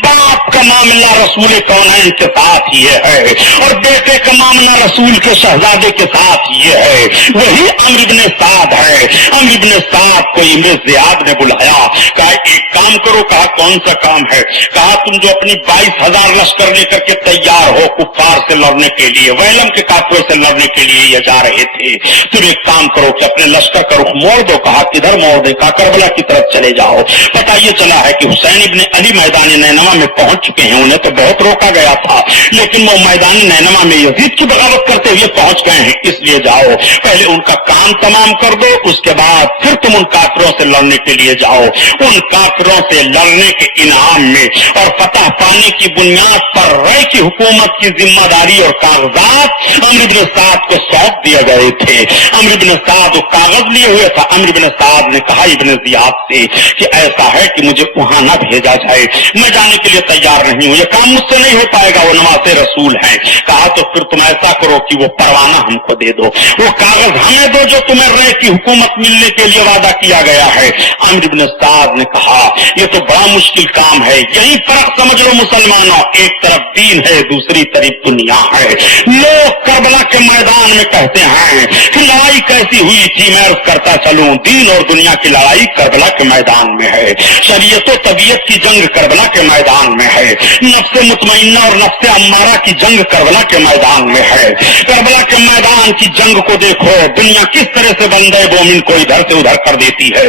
باپ کا معاملہ رسول کونین کے ساتھ یہ ہے اور بیٹے کا معاملہ رسول کے شہزادے کے ساتھ یہ ہے. وہی عمرو بن سعد ہے. عمرو بن سعد کو امر زیاد نے بلایا، کہا ایک کام کرو. کہا کون سا کام ہے؟ کہا تم جو اپنی 22,000 لشکر لے کر کے تیار ہو کفار سے لڑنے کے لیے، ویلم کے قافلے سے لڑنے کے لیے یہ جا رہے تھے، تم ایک کام کرو کہ اپنے لشکر کا رخ موڑ دو. کہا کدھر موڑ دے؟ کہا کربلا کی طرف چلے جاؤ. پتہ یہ چلا ہے کہ حسین ابن علی میدان نینوا میں پہنچ چکے ہیں. انہیں تو بہت روکا گیا تھا لیکن وہ میدان نینوا میں یزید کی بغاوت کرتے ہوئے پہنچ گئے ہیں، اس لیے جاؤ پہلے ان کا کام تمام کر دو، اس کے بعد پھر تم ان کافروں سے لڑنے کے لیے جاؤ. ان کافروں سے لڑنے کے انعام میں اور فتح پانے کی بنیاد پر رائے کی حکومت کی ذمہ داری اور کاغذات عمرو بن سعد کو سونپ دیے گئے تھے. عمرو بن سعد وہ کاغذ لیے ہوئے تھا. عمرو بن سعد نے کہا ابن زیاد سے کہ ایسا ہے کہ مجھے وہاں نہ بھیجا جائے، میں جانے کے لیے تیار نہیں ہوں، یہ کام مجھ سے نہیں ہو پائے گا، وہ نواز رسول ہیں. کہا تو پھر تم ایسا کرو کہ وہ پروانہ ہم کو دے دو، وہ کاغذ ہمیں دو جو تمہیں رائے کی حکومت ملنے کے لیے وعدہ کیا گیا ہے. عمرو بن سعد نے کہا یہ تو بڑا مشکل کام ہے. یہی فرق سمجھ لو مسلمانوں، ایک طرف دین ہے دوسری طرف دنیا ہے. لوگ کربلا کے میدان میں کہتے ہیں کہ لڑائی کیسی ہوئی تھی، میں عرض کرتا چلوں دین اور دنیا کی لڑائی کربلا کے میدان میں ہے. شریعت و طبیعت کی جنگ کربلا کے میدان میں ہے. نفس مطمئنہ اور نفس امارہ کی جنگ کربلا کے میدان میں ہے. کربلا کے میدان کی جنگ کو دیکھو، دنیا کس طرح سے بندے مومن کو ادھر سے ادھر کر دیتی ہے.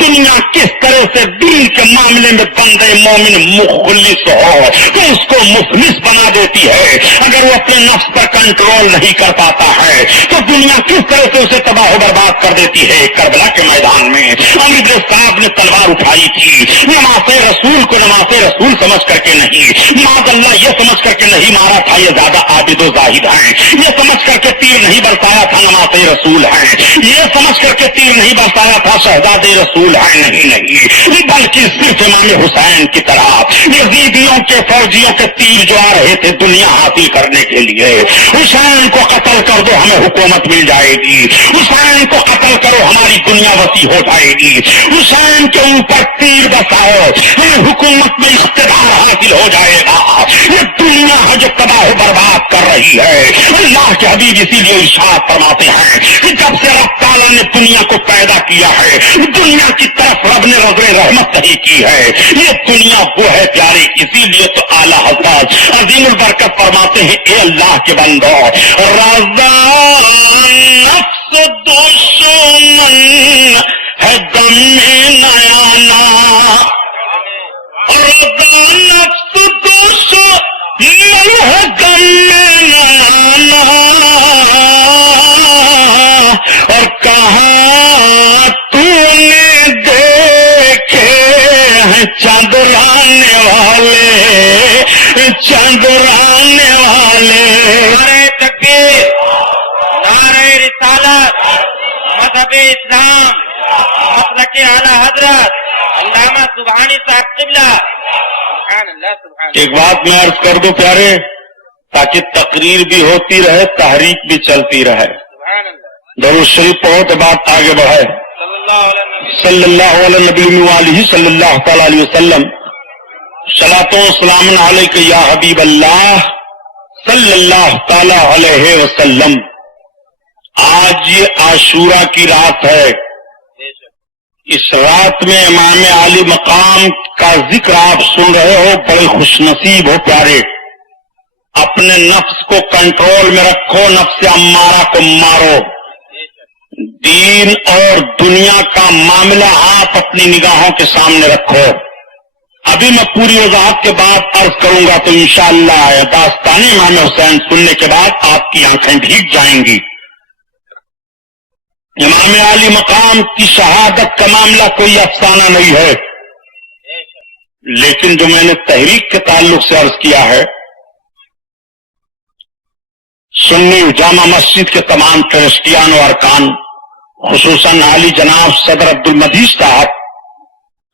دنیا کس طرح سے دین کے معاملے میں بندے مومن مخلص ہو تو اس کو مفلس بنا دیتی ہے. اگر وہ اپنے نفس پر کنٹرول نہیں کر پاتا ہے تو دنیا کس طرح سے اسے تباہ و برباد کر دیتی ہے. کربلا کے میدان میں عمرو بن سعد نے تلوار اٹھائی تھی، نماز رسول کو نماز رسول سمجھ کر کے نہیں، معاذ اللہ یہ سمجھ کر کے نہیں مارا تھا یہ زیادہ عابد و زاہد ہیں، یہ سمجھ کر کے تیر نہیں برسایا تھا نماز رسول ہیں، یہ سمجھ کر کے تیر نہیں برسایا تھا شہزاد رسول ہیں، نہیں، بلکہ صرف امام حسین کی طرح یزیدیوں کے فوجیوں کے تیر جو آ رہے تھے دنیا حاصل کرنے کے لیے. حسین کو قتل کر دو ہمیں حکومت مل جائے گی، حسین کو قتل کرو ہماری دنیا وسیع ہو جائے گی، حسین کے اوپر تیر بساؤ ہمیں حکومت میں اقتدار حاصل ہو جائے گا. یہ دنیا ہے جو تباہ و برباد کر رہی ہے. اللہ کے حبیب اسی لیے ارشاد فرماتے ہیں کہ جب سے رب تعالیٰ نے دنیا کو پیدا کیا ہے دنیا کی طرف رب نے نظر رحمت نہیں کی ہے. یہ دنیا وہ ہے پیارے، اسی لیے تو اعلیٰ حضرت عظیم البرکت فرماتے ہیں اے اللہ کے بندو رضا نفس دشمن ہے دم نیانا، رضا نفس دشمن ہے دم نیانا، اور کہاں تو نے دیکھے ہیں چاندرانے والے، چاندرانے والے. نعرہ تکبیر، نعرہ رسالت، مذہب اسلام، مسلک اعلی حضرت علامہ سبحانی صاحب قبلہ. سبحان اللہ سبحان اللہ. ایک بات میں عرض کر دوں پیارے تاکہ تقریر بھی ہوتی رہے تحریک بھی چلتی رہے. سبحان اللہ. درود شریف پڑھو تو بات آگے بڑھے. صلی اللہ علیہ صلی اللہ علیہ نبی وآلہ صلی اللہ تعالی علیہ وسلم. صلاۃ و سلام علیک یا حبیب اللہ صلی اللہ تعالی علیہ وسلم. آج یہ عاشورہ کی رات ہے. اس رات میں امام عالی مقام کا ذکر آپ سن رہے ہو، بڑے خوش نصیب ہو پیارے. اپنے نفس کو کنٹرول میں رکھو، نفس امارہ کو مارو. دین اور دنیا کا معاملہ آپ اپنی نگاہوں کے سامنے رکھو. ابھی میں پوری وضاحت کے بعد عرض کروں گا تو انشاءاللہ داستان امام حسین سننے کے بعد آپ کی آنکھیں بھیگ جائیں گی. امام عالی مقام کی شہادت کا معاملہ کوئی افسانہ نہیں ہے، لیکن جو میں نے تحریک کے تعلق سے عرض کیا ہے، سنی جامع مسجد کے تمام ٹرسٹیان و ارکان، خصوصاً عالی جناب صدر عبد المجید صاحب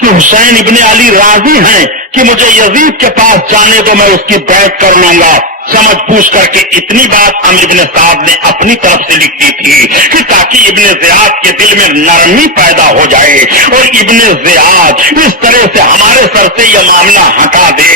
کہ حسین ابن علی راضی ہیں کہ مجھے یزید کے پاس جانے دو، میں اس کی بیعت کر لوں گا۔ سمجھ پوچھ کر کے اتنی بات عمرو بن سعد نے اپنی طرف سے لکھ دی تھی کہ تاکہ ابن زیاد کے دل میں نرمی پیدا ہو جائے اور ابن زیاد اس طرح سے ہمارے سر سے یہ معاملہ ہٹا دے۔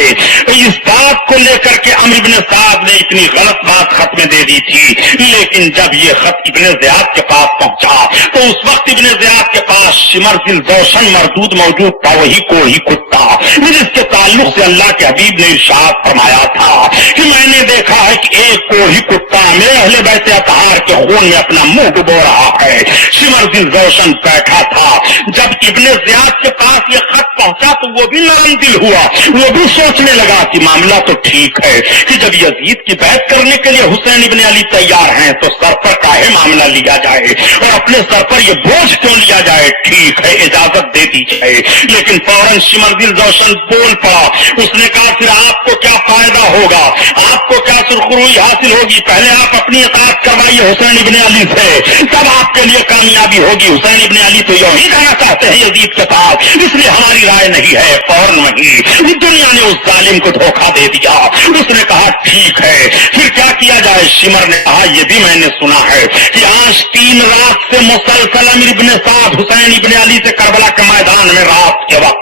اس بات کو لے کر کے عمرو بن سعد نے اتنی غلط بات خط میں دے دی تھی، لیکن جب یہ خط ابن زیاد کے پاس پہنچا تو اس وقت ابن زیاد کے پاس شمر ذی الجوشن مردود موجود تھا، وہی کوڑی کتا جس کے تعلق سے اللہ کے حبیب نے ارشاد فرمایا تھا کہ میں نے دیکھا ہے کہ ایک کوڑی کتا میرے اہل بیت اطہار کے خون میں اپنا منہ ڈبو رہا ہے۔ شمر ذی الجوشن بیٹھا تھا، جب ابن زیاد کے پاس یہ خط پہنچا تو وہ بھی نرم دل ہوا، وہ بھی سوچنے لگا کہ معاملہ تو ٹھیک ہے کہ جب یزید کی بیعت کرنے کے لیے حسین ابن علی تیار ہیں تو سر پر کاہے معاملہ لیا جائے اور اپنے سر پر یہ بوجھ کیوں لیا جائے، ٹھیک ہے اجازت دے دی جائے۔ لیکن فوراً شمر ذی الجوشن بول پڑا، اس نے کہا پھر آپ کو کیا فائدہ ہوگا، آپ کو کیا سرخروئی حاصل ہوگی، پہلے آپ اپنی اطاعت کروائیے حسین ابن علی سے، تب آپ کے لیے کامیابی ہوگی۔ حسین ابن علی تو یوں ہی کہنا چاہتے ہیں یزید کے ساتھ، اس لیے ہماری رائے نہیں ہے۔ فوراً وہیں دنیا نے اس ظالم کو دھوکہ دے دیا، اس نے کہا ٹھیک ہے پھر کیا کیا جائے۔ شمر نے کہا یہ بھی میں نے سنا ہے کہ آج 3 رات سے مسلسل عمرو ابن سعد حسین ابن علی سے کربلا کے میدان میں رات کے وقت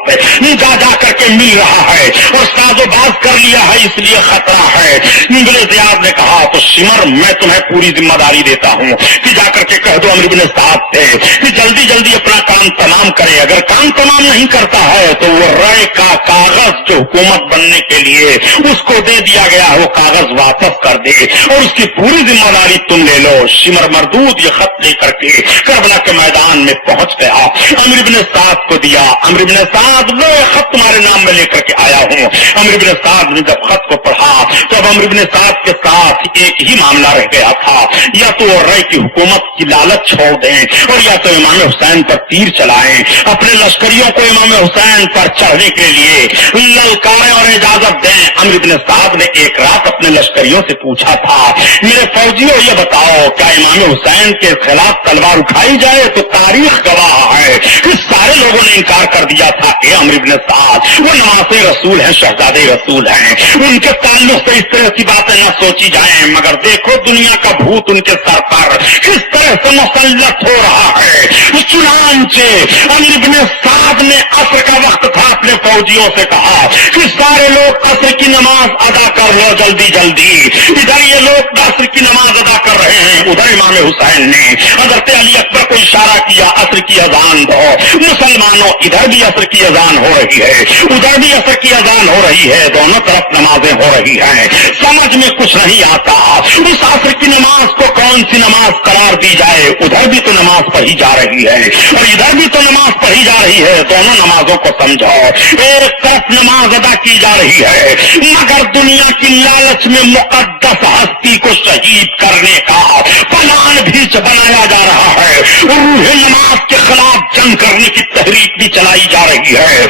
جا کر کے مل رہا ہے اور ساز و باز کر لیا ہے، اس لیے خطرہ ہے۔ ابن زیاد نے کہا تو شمر میں تمہیں پوری ذمہ داری دیتا ہوں کہ جا کر کے کہہ دو عمرو ابن سعد سے کہ جلدی جلدی اپنا کام تمام کرے، اگر کام تمام نہیں کرتا ہے تو وہ رائے کا کاغذ جو حکومت بننے کے لیے اس کو دے دیا گیا ہے وہ کاغذ واپس کر دے اور اس کی پوری ذمہ داری تم لے لو۔ شمر مردود یہ خط لے کر کے کربلا کے میدان میں پہنچ گیا، عمرو ابن سعد کو دیا۔ عمرو ابن سعد وہ خط تمہارے نام میں لے کر کے آیا ہوں۔ عمرو ابن سعد نے جب خط کو پڑھا تو اب عمرو ابن سعد کے ساتھ ایک ہی معاملہ رہ گیا تھا، یا تو وہ رائے کی حکومت کی لالچ چھوڑ دیں اور یا تو امام حسین پر تیر چلائیں، اپنے لشکریوں کو امام حسین پر چڑھنے کے لیے للکاریں اور اجازت دیں۔ عمرو ابن سعد نے ایک رات اپنے لشکریوں سے پوچھا تھا میرے فوجیوں یہ بتاؤ کیا امام حسین کے خلاف تلوار اٹھائی جائے تو تاریخ گواہ ہے کہ سارے لوگوں نے انکار کر دیا تھا کہ عمرو ابن سعد وہ نواسے رسول ہیں، شہزادے رسول ہیں، ان کے تعلق سے اس طرح کی باتیں نہ سوچی جائیں، مگر دیکھو دنیا کا بھوت ان کے سر پر کس طرح سے مسلط ہو رہا ہے۔ چنانچہ عمرو ابن سعد نے عصر کا وقت تھا، اپنے فوجیوں سے کہا کہ سارے لوگ عصر کی نماز ادا کر لو جلدی جلدی۔ ادھر یہ لوگ عصر کی نماز ادا کر رہے ہیں، ادھر امام حسین نے حضرت علی اکبر کو اشارہ کیا عصر کی اذان دو۔ مسلمانوں ادھر بھی عصر کی اذان ہو رہی ہے، ادھر بھی عصر کی اذان ہو رہی ہے، دونوں طرف نمازیں ہو رہی ہیں، سمجھ میں کچھ نہیں آتا اس عصر کی نماز کو کون سی نماز قرار دی جائے۔ ادھر بھی تو نماز پڑھی جا رہی ہے اور ادھر بھی تو نماز پڑھی جا رہی ہے، دونوں نمازوں کو سمجھو۔ ایک طرف نماز ادا کی جا رہی ہے مگر دنیا کی لالچ میں مقدس ہستی کو شہید کرنے کا پلان بھی بنایا جا رہا ہے، روح نماز کے خلاف جنگ کرنے کی تحریک بھی چلائی جا رہی ہے۔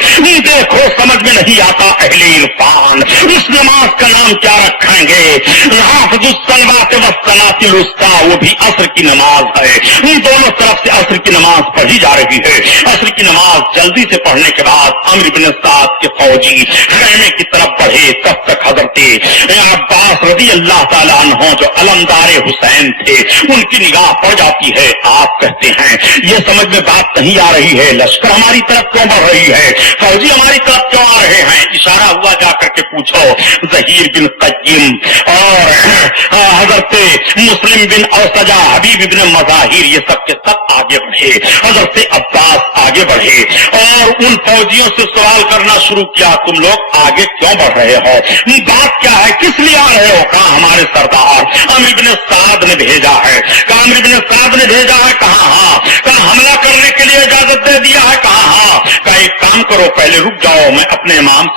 دیکھو سمجھ میں نہیں آتا اہل عرفان اس نماز کا نام کیا رکھیں گے۔ حافظ الصلوات والصلاۃ الوسطیٰ وہ بھی عصر کی نماز ہے، دونوں طرف سے عصر کی نماز پڑھی جا رہی ہے۔ عصر کی نماز جلدی سے پڑھنے کے بعد عمرو بن سعد کے فوجی خیمے کی طرف بڑھے، تب تک حضرت عباس رضی اللہ تعالیٰ عنہ جو علمدار حسین تھے ان کی نگاہ پڑ جاتی ہے۔ آپ کہتے ہیں یہ سمجھ میں بات نہیں آ رہی ہے، لشکر ہماری طرف کیوں بڑھ رہی ہے، فوجی ہماری طرف کیوں آ رہے ہیں۔ اشارہ ہوا جا کر کے پوچھو ظہیر بن قیم اور حضرت مسلم بن اوسجا، حبیب بن مظاہر، یہ سب کے سب آگے بڑھے، حضرت عباس آگے بڑھے اور ان فوجیوں سے سوال کرنا شروع کیا تم لوگ آگے کیوں بڑھ رہے ہو، بات کیا ہے، کس لیے آ رہے ہو۔ کہا ہمارے سردار عمرو بن سعد نے بھیجا ہے۔ کہا عمرو بن سعد نے بھیجا ہے، کہا ہاں۔ کہا حملہ کرنے کے لیے اجازت دے دیا ہے، کہا ہاں۔ کہا ایک کام کرو پہلے رک جاؤ میں اپنے امام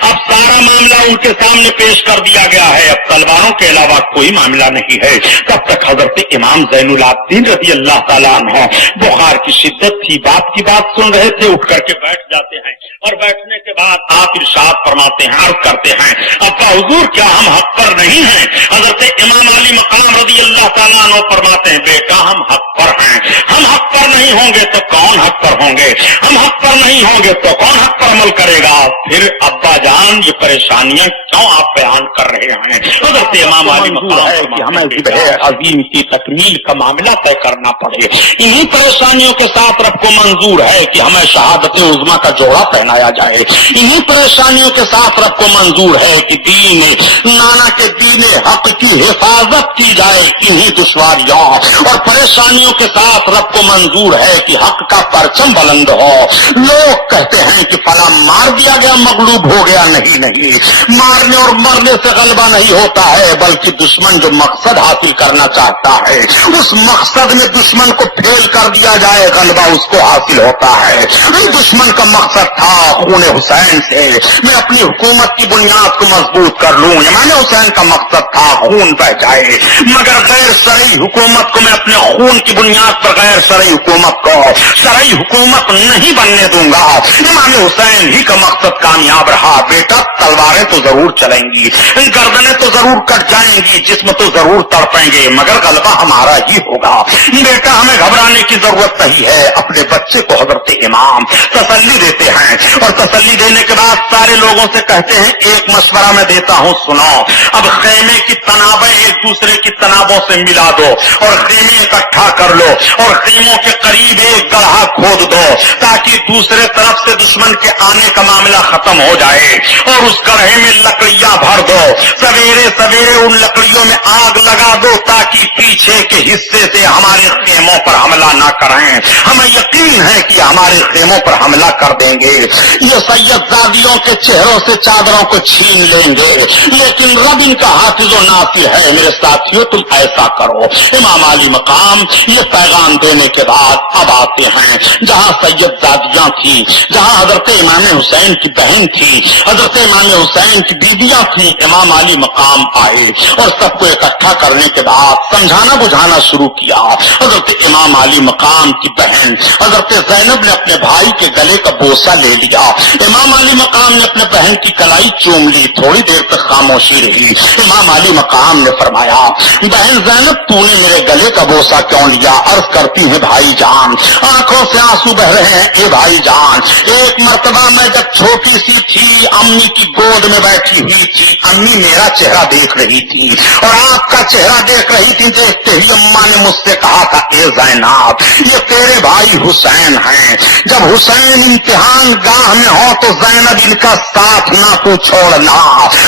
اب سارا معاملہ ان کے سامنے پیش کر دیا گیا ہے. اب تلواروں کے علاوہ کوئی معاملہ نہیں ہے. تب تک حضرت امام زین العابدین رضی اللہ تعالیٰ عنہ بخار کی شدت تھی, بات کی بات سن رہے تھے, اٹھ کر کے بیٹھ جاتے ہیں اور بیٹھنے کے بعد آپ ارشاد فرماتے ہیں, عرض کرتے ہیں, ابا حضور کیا ہم حق پر نہیں ہیں؟ حضرت امام علی مقام رضی اللہ تعالیٰ عنہ فرماتے ہیں, بیٹا ہم حق پر ہیں. ہم حق پر نہیں ہوں گے تو کون حق پر ہوں گے؟ ہم حق پر نہیں ہوں گے تو کون حق پر عمل کرے گا؟ پھر ابا جان یہ پریشانیاں کیوں آپ بیان کر رہے ہیں؟ حضرت امام علی مقام ہے کہ ہمیں ذبح عظیم کی تکمیل کا معاملہ طے کرنا پڑے. انہی پریشانیوں کے ساتھ رب کو منظور ہے کہ ہمیں شہادت عظمیٰ کا جوڑا پہنایا جائے. انہی پریشانیوں کے ساتھ رب کو منظور ہے کہ دین نانا کے دین حق کی حفاظت کی جائے. انہی دشواریوں اور پریشانیوں کے ساتھ رب کو منظور ہے کہ حق کا پرچم بلند ہو. لوگ کہتے ہیں کہ فلاں مار دیا گیا مغلوب ہو گیا. نہیں, مارنے اور مرنے سے غلبہ نہیں ہوتا ہے, بلکہ دشمن جو مقصد حاصل کرنا چاہتا ہے اس مقصد میں دشمن کو پھیل کر دیا جائے, غلبہ اس کو حاصل ہوتا ہے. دشمن کا مقصد تھا خون حسین سے میں اپنی حکومت کی بنیاد کو مضبوط کر لوں. امام حسین کا مقصد تھا خون بہ جائے, مگر غیر شرعی حکومت کو میں اپنے خون کی بنیاد پر غیر شرعی حکومت کو شرعی حکومت نہیں بننے دوں گا. امام حسین ہی کا مقصد کامیاب رہا. بیٹا تلواریں تو ضرور چلیں گی, گردنیں تو ضرور کٹ جائیں گی, جسم تو ضرور تڑپیں گے, مگر غلبہ ہمارا ہی ہوگا. بیٹا ہمیں گھبرانے کی ضرورت نہیں ہے. اپنے بچے کو حضرت امام تسلی دیتے ہیں اور تسلی دینے کے بعد سارے لوگوں سے کہتے ہیں, ایک مشورہ میں دیتا ہوں سنو. اب خیمے کی تنابیں ایک دوسرے کی تنابوں سے ملا دو اور خیمے اکٹھا کر لو اور خیموں کے قریب ایک گڑھا کھود دو تاکہ دوسرے طرف سے دشمن کے آنے کا معاملہ ختم ہو جائے, اور اس گڑھے میں لکڑیاں بھر دو. سویرے سویرے ان لکڑیوں میں آگ لگا دو تاکہ پیچھے کے حصے سے ہمارے خیموں پر حملہ نہ کریں. ہمیں یقین ہے کہ ہمارے خیموں پر حملہ کر دیں گے. یہ سید زادیوں کے چہروں سے چادروں کو چھین لیں گے, لیکن رب ان کا حافظ و ناصر ہے. میرے ساتھیوں تم ایسا کرو. امام علی مقام یہ پیغام دینے کے بعد اب آتے ہیں جہاں سید زادیاں تھیں, جہاں حضرت امام حسین کی بہن تھی, حضرت امام حسین کی بیویاں تھیں. امام علی مقام آئے اور سب کو اکٹھا کرنے کے بعد سمجھانا بجھانا شروع کیا. حضرت امام علی مقام کی بہن حضرت زینب نے اپنے بھائی کے گلے کا بوسہ لے لیا. امام علی مقام نے اپنے بہن کی کلائی چوم لی. تھوڑی دیر تک خاموشی رہی. امام علی مقام نے فرمایا, بہن زینب تو نے میرے گلے کا بوسہ کیوں لیا؟ عرض کرتی ہے, بھائی جان آنکھوں سے آنسو بہ رہے ہیں. اے بھائی جان, ایک مرتبہ میں جب چھوٹی سی تھی امی کی گود میں بیٹھی ہوئی تھی, امی میرا چہرہ دیکھ رہی تھی اور آپ کا چہرہ دیکھ رہی تھی. دیکھتے ہی اماں نے مجھ سے کہا تھا, اے زینب یہ تیرے بھائی حسین ہیں, جب حسین امتحان گاہ میں ہو تو زینب ان کا ساتھ نہ تو چھوڑنا.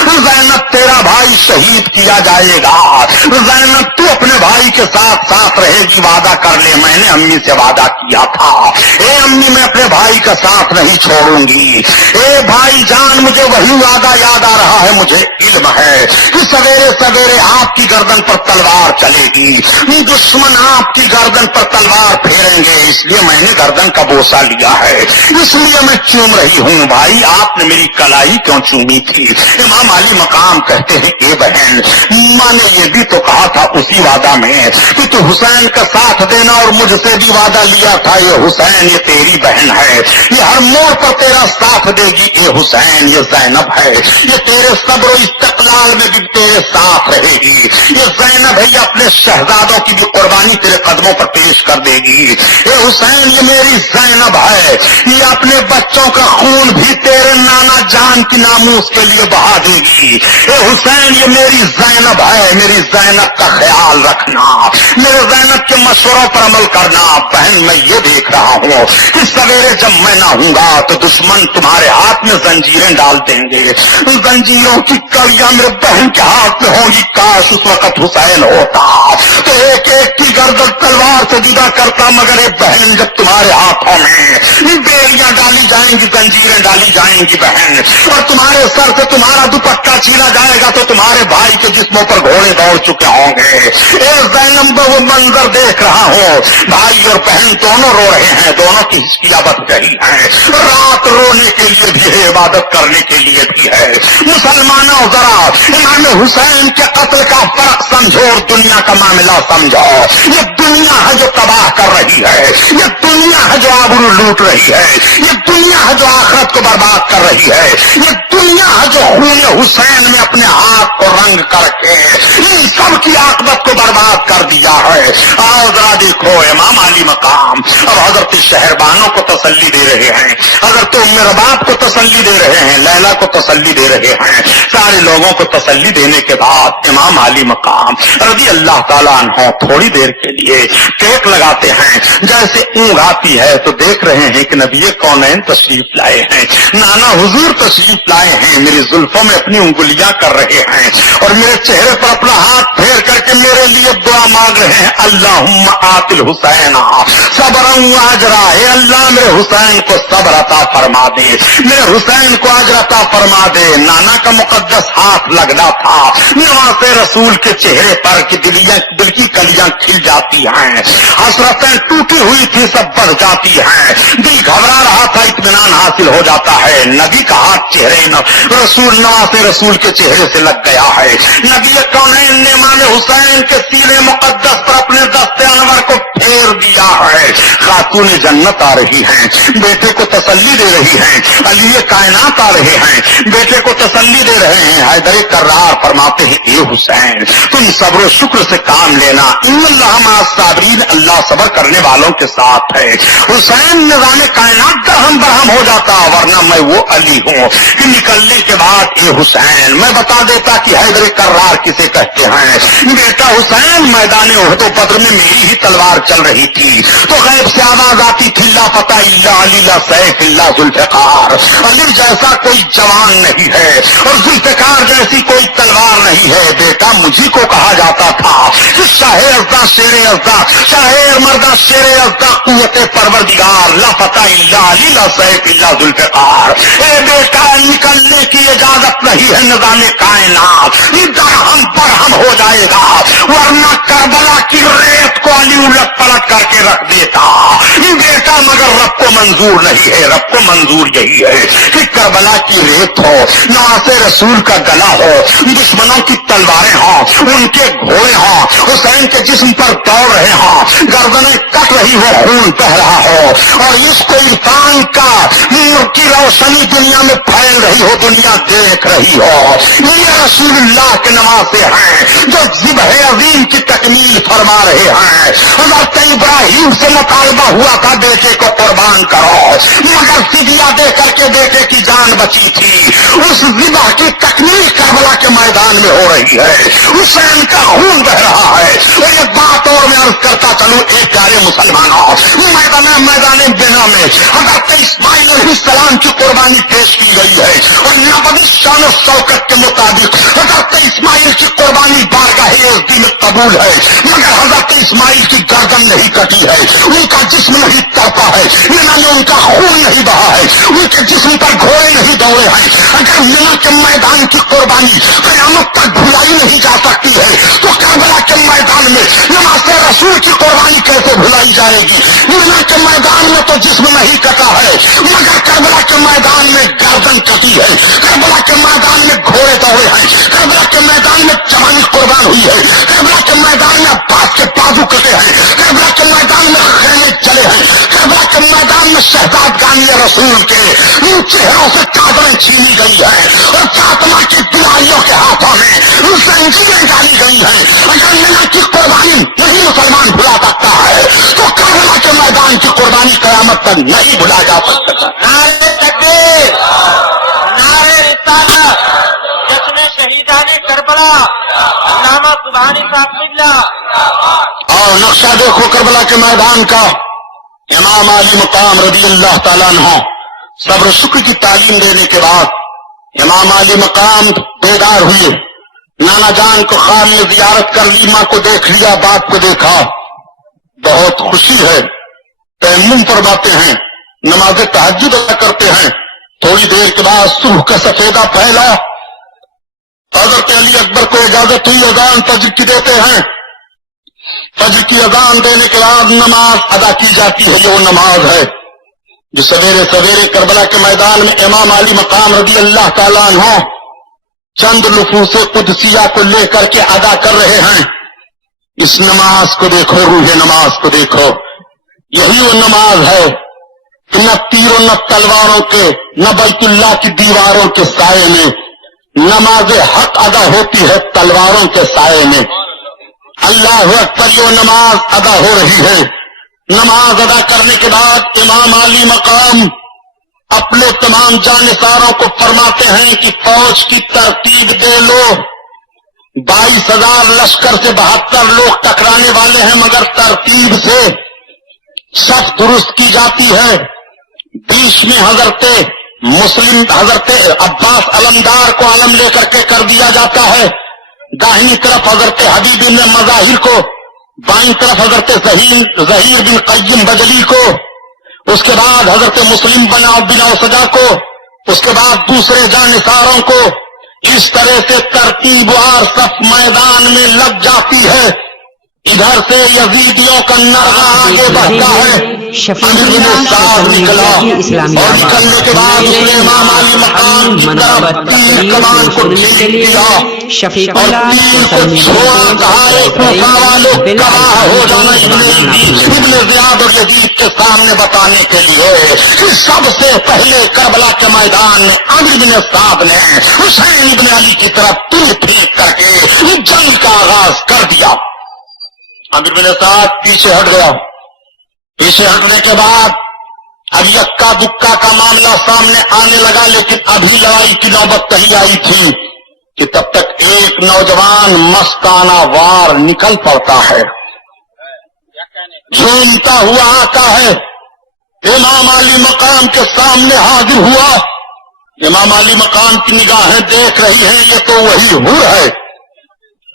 زینب تیرا بھائی شہید کیا جائے گا. زینب تو اپنے بھائی کے ساتھ ساتھ رہے گی, وعدہ کر لے. میں نے امی سے وعدہ کیا تھا, اے امی میں اپنے بھائی کا ساتھ نہیں چھوڑوں گی. اے بھائی جان مجھے وہی وعدہ یاد آ رہا ہے. مجھے علم ہے کہ سویرے سویرے آپ کی گردن پر تلوار چلے گی, دشمن آپ کی گردن پر تلوار پھیریں گے, اس لیے میں نے گردن کا بوسہ لیا ہے, اس لیے میں چوم رہی ہوں. بھائی آپ نے میری کلائی کیوں چومی تھی؟ امام علی مقام کہتے ہیں, اے بہن ماں نے یہ بھی تو کہا تھا اسی وعدہ میں کہ تو حسین کا ساتھ دینا, اور مجھ سے بھی وعدہ لیا تھا, یہ حسین یہ تیری بہن ہے, یہ ہر موڑ پر تیرا ساتھ دے گی. اے حسین یہ زینب ہے, یہ تیرے صبر و استقلال میں بھی تیرے ساتھ رہے گی. یہ زینب ہے, یہ اپنے شہزادوں کی بھی قربانی تیرے قدموں پر پیش کر دے گی. اے حسین یہ میری زینب ہے, یہ اپنے بچوں کا خون بھی تیرے نانا جان کی ناموس کے لیے بہا دے گی. اے حسین یہ میری زینب ہے, میری زینب کا خیال رکھنا, میرے زینب کے مشوروں پر عمل کرنا. بہن میں یہ دیکھ رہا ہوں کہ سویرے جب میں نہ ہوں گا تو دشمن تمہارے ہاتھ میں زنجیریں ڈال دیں گے. زنجیروں کی کڑیاں میرے بہن کے ہاتھ میں ہوں گی. کاش اس وقت حسین ہوتا تو ایک ایک کی گردن تلوار سے جدا کرتا, مگر ایک بہن جب تمہارے ہاتھوں میں بیڑیاں ڈالی جائیں گی, زنجیریں ڈالی جائیں گی بہن, اور تمہارے سر سے تمہارا دوپٹہ چھینا جائے گا تو تمہارے بھائی کے جسموں پر گھوڑے دوڑ چکے ہوں گے. اے زینب وہ منظر دیکھ رہا ہوں, بھائی اور بہن دونوں رو رہے ہیں, دونوں کی ہچکیاں بچ گئی ہیں. رات رونے کے لیے بھی عبادت کرنے کے لیے بھی ہے. مسلمانوں ذرا امام حسین کے قتل کا فرق سمجھو اور دنیا کا معاملہ سمجھو. یہ دنیا ہے جو تباہ کر رہی ہے, یہ دنیا ہے جو آبرو لوٹ رہی ہے, یہ دنیا ہے جو آخرت کو برباد کر رہی ہے, یہ دنیا ہے جو خون حسین میں اپنے ہاتھ کو رنگ کر کے ان سب کی عاقبت کو برباد کر دیا ہے. آؤ ذرا دیکھو امام علی مقام اب حضرت شہربانوں کو تسلی دے رہے ہیں, حضرت ام رباب کو تسلی دے رہے ہیں, لیلا کو تسلی دے رہے ہیں. سارے لوگوں کو تسلی دینے کے بعد امام علی مقام رضی اللہ تعالیٰ عنہ تھوڑی دیر کے لیے ٹیک لگاتے ہیں. جیسے اونگ آتی ہے تو دیکھ رہے ہیں کہ نبی کونین تشریف لائے ہیں, نانا حضور تشریف لائے ہیں, میری زلفوں میں اپنی انگلیاں کر رہے ہیں اور میرے چہرے پر اپنا ہاتھ پھیر کر کے میرے لیے دعا مانگ رہے ہیں. اللہم آت الحسین صبرا واجرا, اے اللہ میرے حسین کو صبر عطا فرما دے, میرے حسین کو اجر عطا فرما دے. نانا کا مقدس ہاتھ لگنا تھا نواز رسول کے چہرے پر کہ دل کی کلیاں کھل جاتی ہیں, حسرتیں ٹوٹی ہوئی تھی سب بڑھ جاتی ہیں, دل گھبرا رہا تھا اطمینان حاصل ہو جاتا ہے. نبی کا ہاتھ چہرے رسول نواز رسول کے چہرے سے لگ گیا ہے. نبی کونین نے امام حسین کے سینے مقدس پر اپنے دست انور کو پھیر دیا ہے. خاتون جنت آ رہی ہیں, بیٹے کو تسلی دے رہی ہیں. علی کائنات آ رہے ہیں, بیٹے کو تسلی دے رہے ہیں. حیدر کرار فرماتے ہیں اے حسین تم صبر و شکر سے کام لینا, ان اللہ مع الصابرین, اللہ صبر کرنے والوں کے ساتھ ہے. حسین نظام کائنات درہم برہم ہو جاتا, ورنہ میں وہ علی ہوں کہ نکلنے کے بعد اے حسین میں بتا دیتا کہ حیدر کرار کسے کہتے ہیں. بیٹا حسین میدان احد و بدر میں میری ہی تلوار چل رہی تھی تو غیب سے آواز آتی تھی لا فتح الا علی لا سیف الا ذوالفقار, علی جیسا کوئی جوان نہیں ہے اور ذوالفقار جیسی کوئی تلوار نہیں ہے. بیٹا مجھے کو کہا جاتا تھا کہ شاہ ازدا شیر ازدا, شاہ مردہ شیر ازدا, قوت پروردگار, لا فتح الا علی لا سیف الا ذوالفقار. اے بیٹا نکلنے کی اجازت نہیں ہے نظام کائنات, درہم برہم ہو جائے گا, ورنہ کربلا کی ریت کو علی الٹ پلٹ کر کے رکھ دیتا. بیٹا مگر رب کو منظور نہیں ہے, رب کو منظور یہی ہے کہ کربلا کی ریت ہو, نواز رسول کا گلا ہو, دشمنوں کی تلواریں ہوں, ان کے گھوڑے ہوں, حسین کے جسم پر دوڑ رہے ہوں, گردنیں کٹ رہی ہو, خون بہ رہا ہو, اور اس کو عرفان کا نور کی روشنی دنیا میں پھیل رہی ہو, دنیا دیکھ رہی ہو. یہ رسول اللہ کے نواسے ہیں جو ذبح عظیم کی تکمیل فرما رہے ہیں. حضرت ابراہیم سے مطالبہ ہوا تھا بیٹے کو قربان کرو, مگر فدیہ دے کر کے بیٹے کی جان بچی تھی. اس ذبح کی تکمیل کربلا کے میدان میں ہو رہی ہے, حسین کا خون بہ رہا ہے. اور ایک بات اور میں عرض کرتا چلوں, ایک پیارے مسلمانوں, میدان بنا میں حضرت اسماعیل علیہ السلام کی قربانی پیش کی گئی ہے اور نبوی شان و شوکت کے مطابق حضرت اسماعیل کی قربانی بارگاہ عزتی میں قبول ہے, مگر حضرت اسماعیل کی گردن نہیں کٹی ہے, ان کا جسم نہیں تڑپا ہے, ان کا خون نہیں بہا ہے, ان کے جسم پر گھوڑے نہیں دوڑے ہیں. اگر مینا کے میدان کی قربانی قیامت تک بھلائی نہیں جا سکتی ہے تو کربلا کے میدان میں نماز رسول کی قربانی کیسے بھلائی جائے گی؟ مینا کے میدان میں تو جسم نہیں کٹا ہے, مگر کربلا کے میدان میں گردن کٹی ہے, کربلا کے میدان میں گھوڑے دوڑے ہیں, کربلا کے میدان میں جوانی قربان ہوئی ہے, کربلا کے میدان میں عباس کے بازو کٹے ہیں, کربلا کے میدان میں خیمے چلے ہیں, کربلا کے میدان میں شہزاد گانی رسول کے ان چہروں سے چادریں چھینی گئی ہے اور فاطمہ کی دلائیوں کے ہاتھوں میں زنجیریں ڈالی گئی ہیں. اگر مینا کی قربانی نہیں مسلمان بھلا سکتا ہے تو کربلا کے میدان کی قربانی قیامت تک نہیں بھلا جا سکتا. نعرے تکبیر, نعرے رسالت, جشن شہیدان کربلا, علامہ سبحانی صاحب قبلہ. اور نقشہ دیکھو کربلا کے میدان کا. امام علی مقام رضی اللہ تعالیٰ عنہ صبر و شکر کی تعلیم دینے کے بعد امام علی مقام بیدار ہوئے. نانا جان کو خان نے زیارت کر لی, ماں کو دیکھ لیا, باپ کو دیکھا, بہت خوشی ہے. تیمم فرماتے ہیں, نماز تہجد ادا کرتے ہیں. تھوڑی دیر کے بعد صبح کا سفیدہ پھیلا, حضرت علی اکبر کو اجازت ہوئی, اذان فجر کی دیتے ہیں. فجر کی اذان دینے کے بعد نماز ادا کی جاتی ہے, یہ وہ نماز ہے جو سویرے سویرے کربلا کے میدان میں امام علی مقام رضی اللہ تعالیٰ عنہ چند لفوظ قدسیہ کو لے کر کے ادا کر رہے ہیں. اس نماز کو دیکھو، روح نماز کو دیکھو. یہی وہ نماز ہے کہ نہ تیروں نہ تلواروں کے، نہ بیت اللہ کی دیواروں کے سائے میں نماز حق ادا ہوتی ہے، تلواروں کے سائے میں. اللہ اکبر، یہ نماز ادا ہو رہی ہے. نماز ادا کرنے کے بعد امام علی مقام اپنے تمام جانثاروں کو فرماتے ہیں کہ فوج کی ترتیب دے لو. 22,000 لشکر سے 72 لوگ ٹکرانے والے ہیں، مگر ترتیب سے صف درست کی جاتی ہے. بیچ میں حضرت عباس علمدار کو علم لے کر دیا جاتا ہے. داہنی طرف حضرت حبیب بن مظاہر کو، بائیں طرف حضرت ظہیر بن قیم بجلی کو، اس کے بعد حضرت مسلم بن اوسجا کو، اس کے بعد دوسرے جانثاروں کو. اس طرح سے ترتیب وار صف میدان میں لگ جاتی ہے. ادھر سے یزیدیوں کا نرغہ آگے بڑھتا ہے. امیر صاحب نکلا اور نکلنے کے بعد اس نے امام علی مقام کی طرف تیر کمان کو کھینچ دیا اور تیر کو چھوڑا. کہا اے کوفہ والو، گواہ ہو جانا ابن زیاد اور یزید کے سامنے بتانے کے لیے کہ سب سے پہلے کربلا کے میدان میں عامر بن صاحب نے حسین ابن علی کی طرف تیر پھینک کر کے جنگ کا آغاز کر دیا. عامر بن صاحب پیچھے ہٹ گیا. پیچھے ہٹنے کے بعد اب یکا دکا کا معاملہ سامنے آنے لگا، لیکن ابھی لڑائی کی نوبت نہیں آئی تھی کہ تب تک ایک نوجوان مستانہ وار نکل پڑتا ہے، جھومتا ہوا آتا ہے، امام علی مقام کے سامنے حاضر ہوا. امام علی مقام کی نگاہیں دیکھ رہی ہیں یہ تو وہی حر ہے.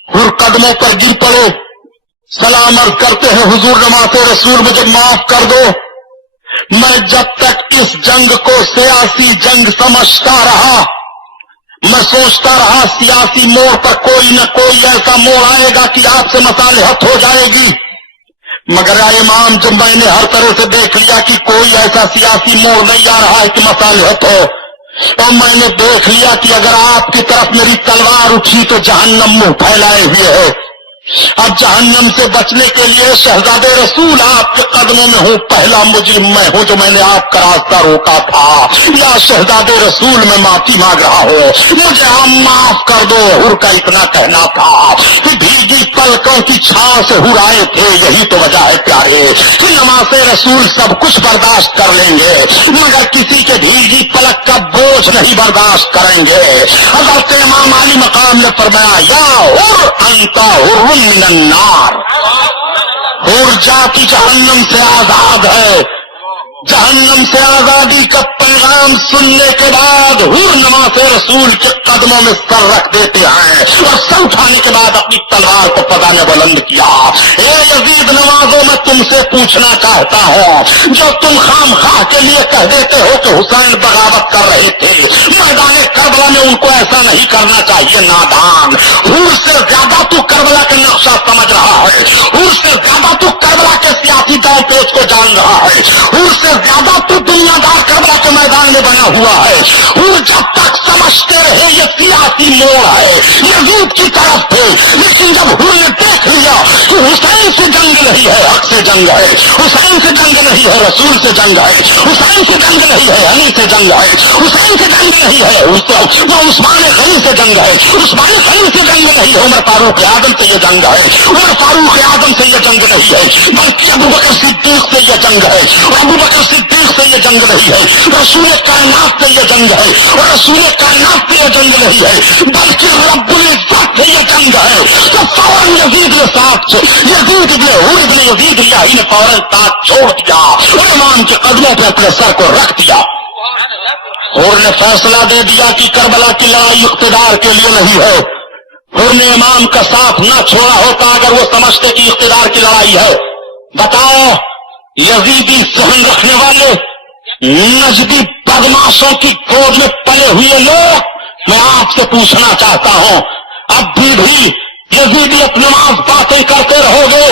حر قدموں پر گر پڑے، سلام عرض کرتے ہیں حضور نماز رسول مجھے معاف کر دو. میں جب تک اس جنگ کو سیاسی جنگ سمجھتا رہا، میں سوچتا رہا سیاسی موڑ پر کوئی نہ کوئی ایسا موڑ آئے گا کہ آپ سے مصالحت ہو جائے گی. مگر اے امام، جب میں نے ہر طرح سے دیکھ لیا کہ کوئی ایسا سیاسی موڑ نہیں آ رہا ہے کہ مصالحت ہو، اور میں نے دیکھ لیا کہ اگر آپ کی طرف میری تلوار اٹھی تو جہنم منہ پھیلائے ہوئے ہے. اب جہنم سے بچنے کے لیے شہزادے رسول آپ کے قدموں میں ہوں. پہلا مجرم میں ہوں جو میں نے آپ کا راستہ روکا تھا. یا شہزادے رسول میں معافی مانگ رہا ہوں، مجھے آپ معاف کر دو. حر کا اتنا کہنا تھا کہ بھیگی پلکوں کی چھاؤں سے حر آئے تھے. یہی تو وجہ ہے پیارے کہ نماز رسول سب کچھ برداشت کر لیں گے مگر کسی کے بھیگی پلک کا بوجھ نہیں برداشت کریں گے. حضرت امام علی مقام نے فرمایا یا حر انت حر من النار، حر جاتی جہنم سے آزاد ہے. جہنم سے آزادی کا پیغام سننے کے بعد حر نماز رسول کے قدموں میں سر رکھ دیتے ہیں اور سر اٹھانے کے بعد اپنی تلوار کو پتا نے بلند کیا. اے یزید نوازوں، میں تم سے پوچھنا چاہتا ہوں، جو تم خام خواہ کے لیے کہہ دیتے ہو کہ حسین بغاوت کر رہے تھے میدان کربلا میں، ان کو ایسا نہیں کرنا چاہیے. نادان، حر سے زیادہ تو کربلا کا نقشہ سمجھ رہا ہے، حر سے زیادہ تو کربلا کے سیاسی داؤ پیچ کو جان رہا ہے، حر سے زیادہ تو دنیا دار کربلا کے میدان میں بنا ہوا ہے. حر جب تک سمجھتے رہے یہ سیاسی موڑ ہے، یزید کی طرف تھے، لیکن جب حر نے دیکھ لیا کہ حسین سے جنگ نہیں ہے، حق سے جنگ ہے، حسین سے جنگ نہیں ہے، رسول سے جنگ ہے، حسین سے جنگ نہیں ہے، علی سے جنگ ہے، حسین سے جنگ نہیں ہے، وہ عثمان غنی سے جنگ ہے، عثمان غنی سے جنگ نہیں ہے، عمر فاروق اعظم سے یہ جنگ ہے، عمر فاروق اعظم سے یہ جنگ نہیں ہے، بلکہ ابو بکر صدیق سے یہ جنگ ہے، ابو بکر صدیق سے یہ جنگ نہیں ہے، رسول کائنات سے یہ جنگ ہے، اور رسول کائنات سے یہ جنگ نہیں ہے، بلکہ رب العزت سے یہ جنگ ہے. تو فوراً یزید نے ساتھ یزید ابن حر ابن یزید الہی نے فوراً ساتھ چھوڑ دیا اور امام کے قدموں پہ اپنے سر کو رکھ دیا. حر نے فیصلہ دے دیا کہ کربلا کی لڑائی اقتدار کے لیے نہیں ہے. حر نے امام کا ساتھ نہ چھوڑا ہوتا اگر وہ سمجھتے کہ اقتدار کی لڑائی ہے. بتاؤ، یزیدی ذہن رکھنے والے نجدی بدماشوں کی گود میں پلے ہوئے لوگ، میں آپ سے پوچھنا چاہتا ہوں، اب بھی یزیدی نماز باتیں کرتے رہو گے؟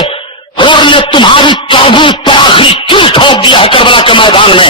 حر نے تمہاری توحید پر آخری کیل ٹھوک دیا ہے کربلا کے میدان میں.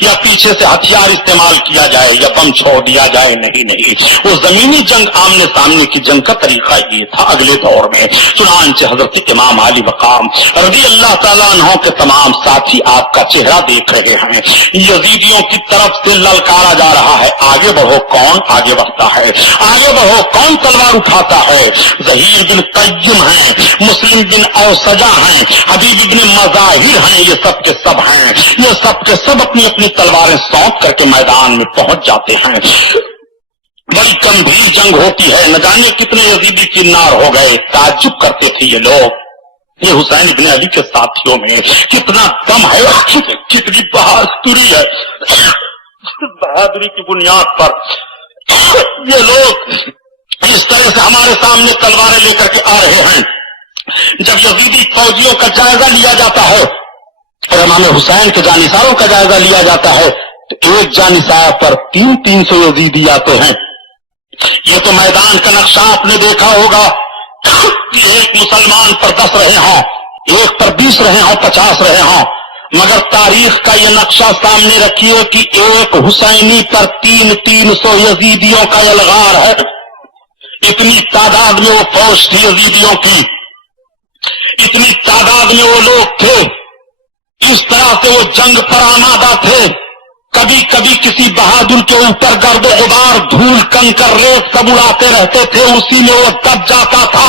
یا پیچھے سے ہتھیار استعمال کیا جائے یا بم چھوڑ دیا جائے، نہیں، وہ زمینی جنگ، آمنے سامنے کی جنگ کا طریقہ یہ تھا اگلے دور میں۔ چنانچہ حضرت امام علی مقام رضی اللہ تعالیٰ عنہ کے تمام ساتھی آپ کا چہرہ دیکھ رہے ہیں، یزیدیوں کی طرف سے للکارا جا رہا ہے، آگے بڑھو، کون آگے بڑھتا ہے، آگے بڑھو، کون تلوار اٹھاتا ہے۔ ظہیر بن قیم ہیں، مسلم بن اوسجا ہیں، حبیب بن مظاہر ہیں، یہ سب کے سب ہیں، یہ سب کے سب اپنی اپنی تلواریں سونپ کر کے میدان میں پہنچ جاتے ہیں۔ بڑی گمبھیر جنگ ہوتی ہے، نہ جانے کتنے یزیدی کینار ہو گئے، تعجب کرتے تھے یہ لوگ، یہ حسین ابن علی کے ساتھیوں میں کتنا دم ہے، کتنی بہادری ہے، بہادری کی بنیاد پر یہ لوگ اس طرح سے ہمارے سامنے تلواریں لے کر کے آ رہے ہیں۔ جب یزیدی فوجیوں کا جائزہ لیا جاتا ہے اور امام حسین کے جانثاروں کا جائزہ لیا جاتا ہے تو ایک جانثار پر 300 یزیدی آتے ہیں۔ یہ تو میدان کا نقشہ آپ نے دیکھا ہوگا کہ ایک مسلمان پر 10 رہے ہوں، ایک پر 20 رہے ہوں، 50 رہے ہوں، مگر تاریخ کا یہ نقشہ سامنے رکھیے کہ ایک حسینی پر 300 یزیدیوں کا یلغار ہے۔ اتنی تعداد میں وہ فوج تھی یزیدیوں کی، اتنی تعداد میں وہ لوگ تھے، اس طرح سے وہ جنگ پر آمادہ تھے۔ کبھی کبھی کسی بہادر کے اوپر گرد و غبار، دھول کنکر، ریت سب اڑاتے رہتے تھے، اسی میں وہ دب جاتا تھا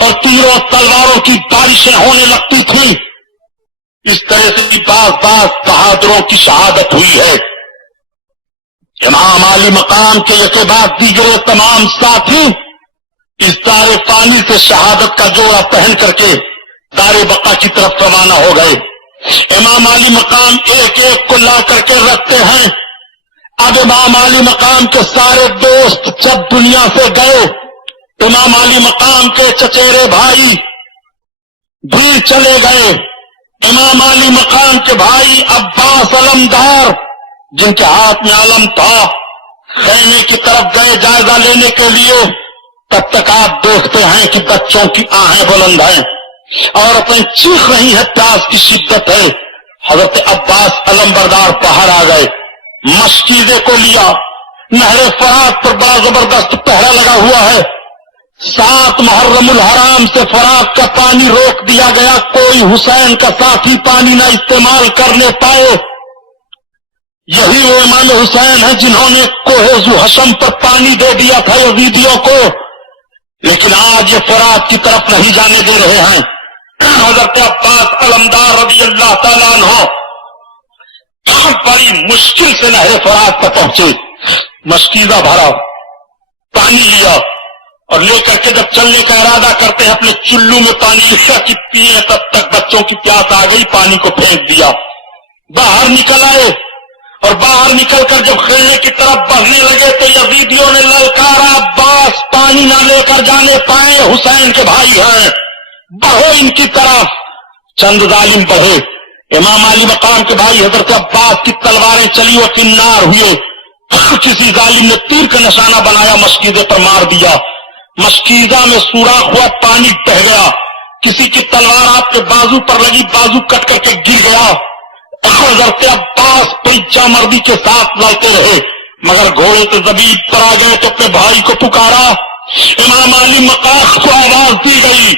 اور تیروں تلواروں کی بارشیں ہونے لگتی تھی۔ اس طرح سے بعض بہادروں کی شہادت ہوئی ہے۔ امام علی مقام کے کے بعد دیگر تمام ساتھی اس دار فانی سے شہادت کا جوڑا پہن کر کے دار بقا کی طرف روانہ ہو گئے۔ امام علی مقام ایک ایک کو لا کر کے رکھتے ہیں۔ اب امام علی مقام کے سارے دوست جب دنیا سے گئے، امام علی مقام کے چچیرے بھائی بھی چلے گئے۔ امام علی مقام کے بھائی عباس علمدار، جن کے ہاتھ میں علم تھا، خیمے کی طرف گئے جائزہ لینے کے لیے۔ تب تک آپ دیکھتے ہیں کہ بچوں کی آہیں بلند ہیں، عورتیں چیخ رہی ہیں، پیاس کی شدت ہے۔ حضرت عباس علمبردار باہر آ گئے، مشکیزے کو لیا، نہر فرات پر بڑا زبردست پہرا لگا ہوا ہے۔ 7 محرم الحرام سے فرات کا پانی روک دیا گیا، کوئی حسین کا ساتھی پانی نہ استعمال کرنے پائے۔ یہی وہ امام حسین ہیں جنہوں نے کوہ ذوحشم پر پانی دے دیا تھا یزیدیوں کو، لیکن آج یہ فرات کی طرف نہیں جانے دے رہے ہیں۔ حضرت عباس علمدار رضی اللہ تعالیٰ عنہ بڑی مشکل سے نہر فرات پر پہنچے، مشکیزہ بھرا، پانی لیا اور لے کر کے جب چلنے کا ارادہ کرتے ہیں اپنے چلو میں پانی لکھا کہ پیے، تب تک بچوں کی پیاس آ گئی، پانی کو پھینک دیا۔ باہر نکل آئے اور باہر نکل کر جب خیمے کی طرف بڑھنے لگے تو یزیدیوں نے للکارا، عباس پانی نہ لے کر جانے پائے، حسین کے بھائی ہیں، بڑھو ان کی طرف۔ چند ظالم بڑھے، امام علی مقام کے بھائی حضرت عباس کی تلواریں چلی اور کنار ہوئے۔ کسی ظالم نے تیر کا نشانہ بنایا، مشکیزے پر مار دیا، مشکیزہ میں سوراخ ہوا، پانی بہہ گیا۔ کسی کی تلوار آپ کے بازو پر لگی، بازو کٹ کر کے گر گیا۔ حضرت عباس پریچا مردی کے ساتھ لڑتے رہے، مگر گھوڑے سے زبیب پر آ گئے تو اپنے بھائی کو پکارا۔ امام علی مقام کو آواز دی گئی،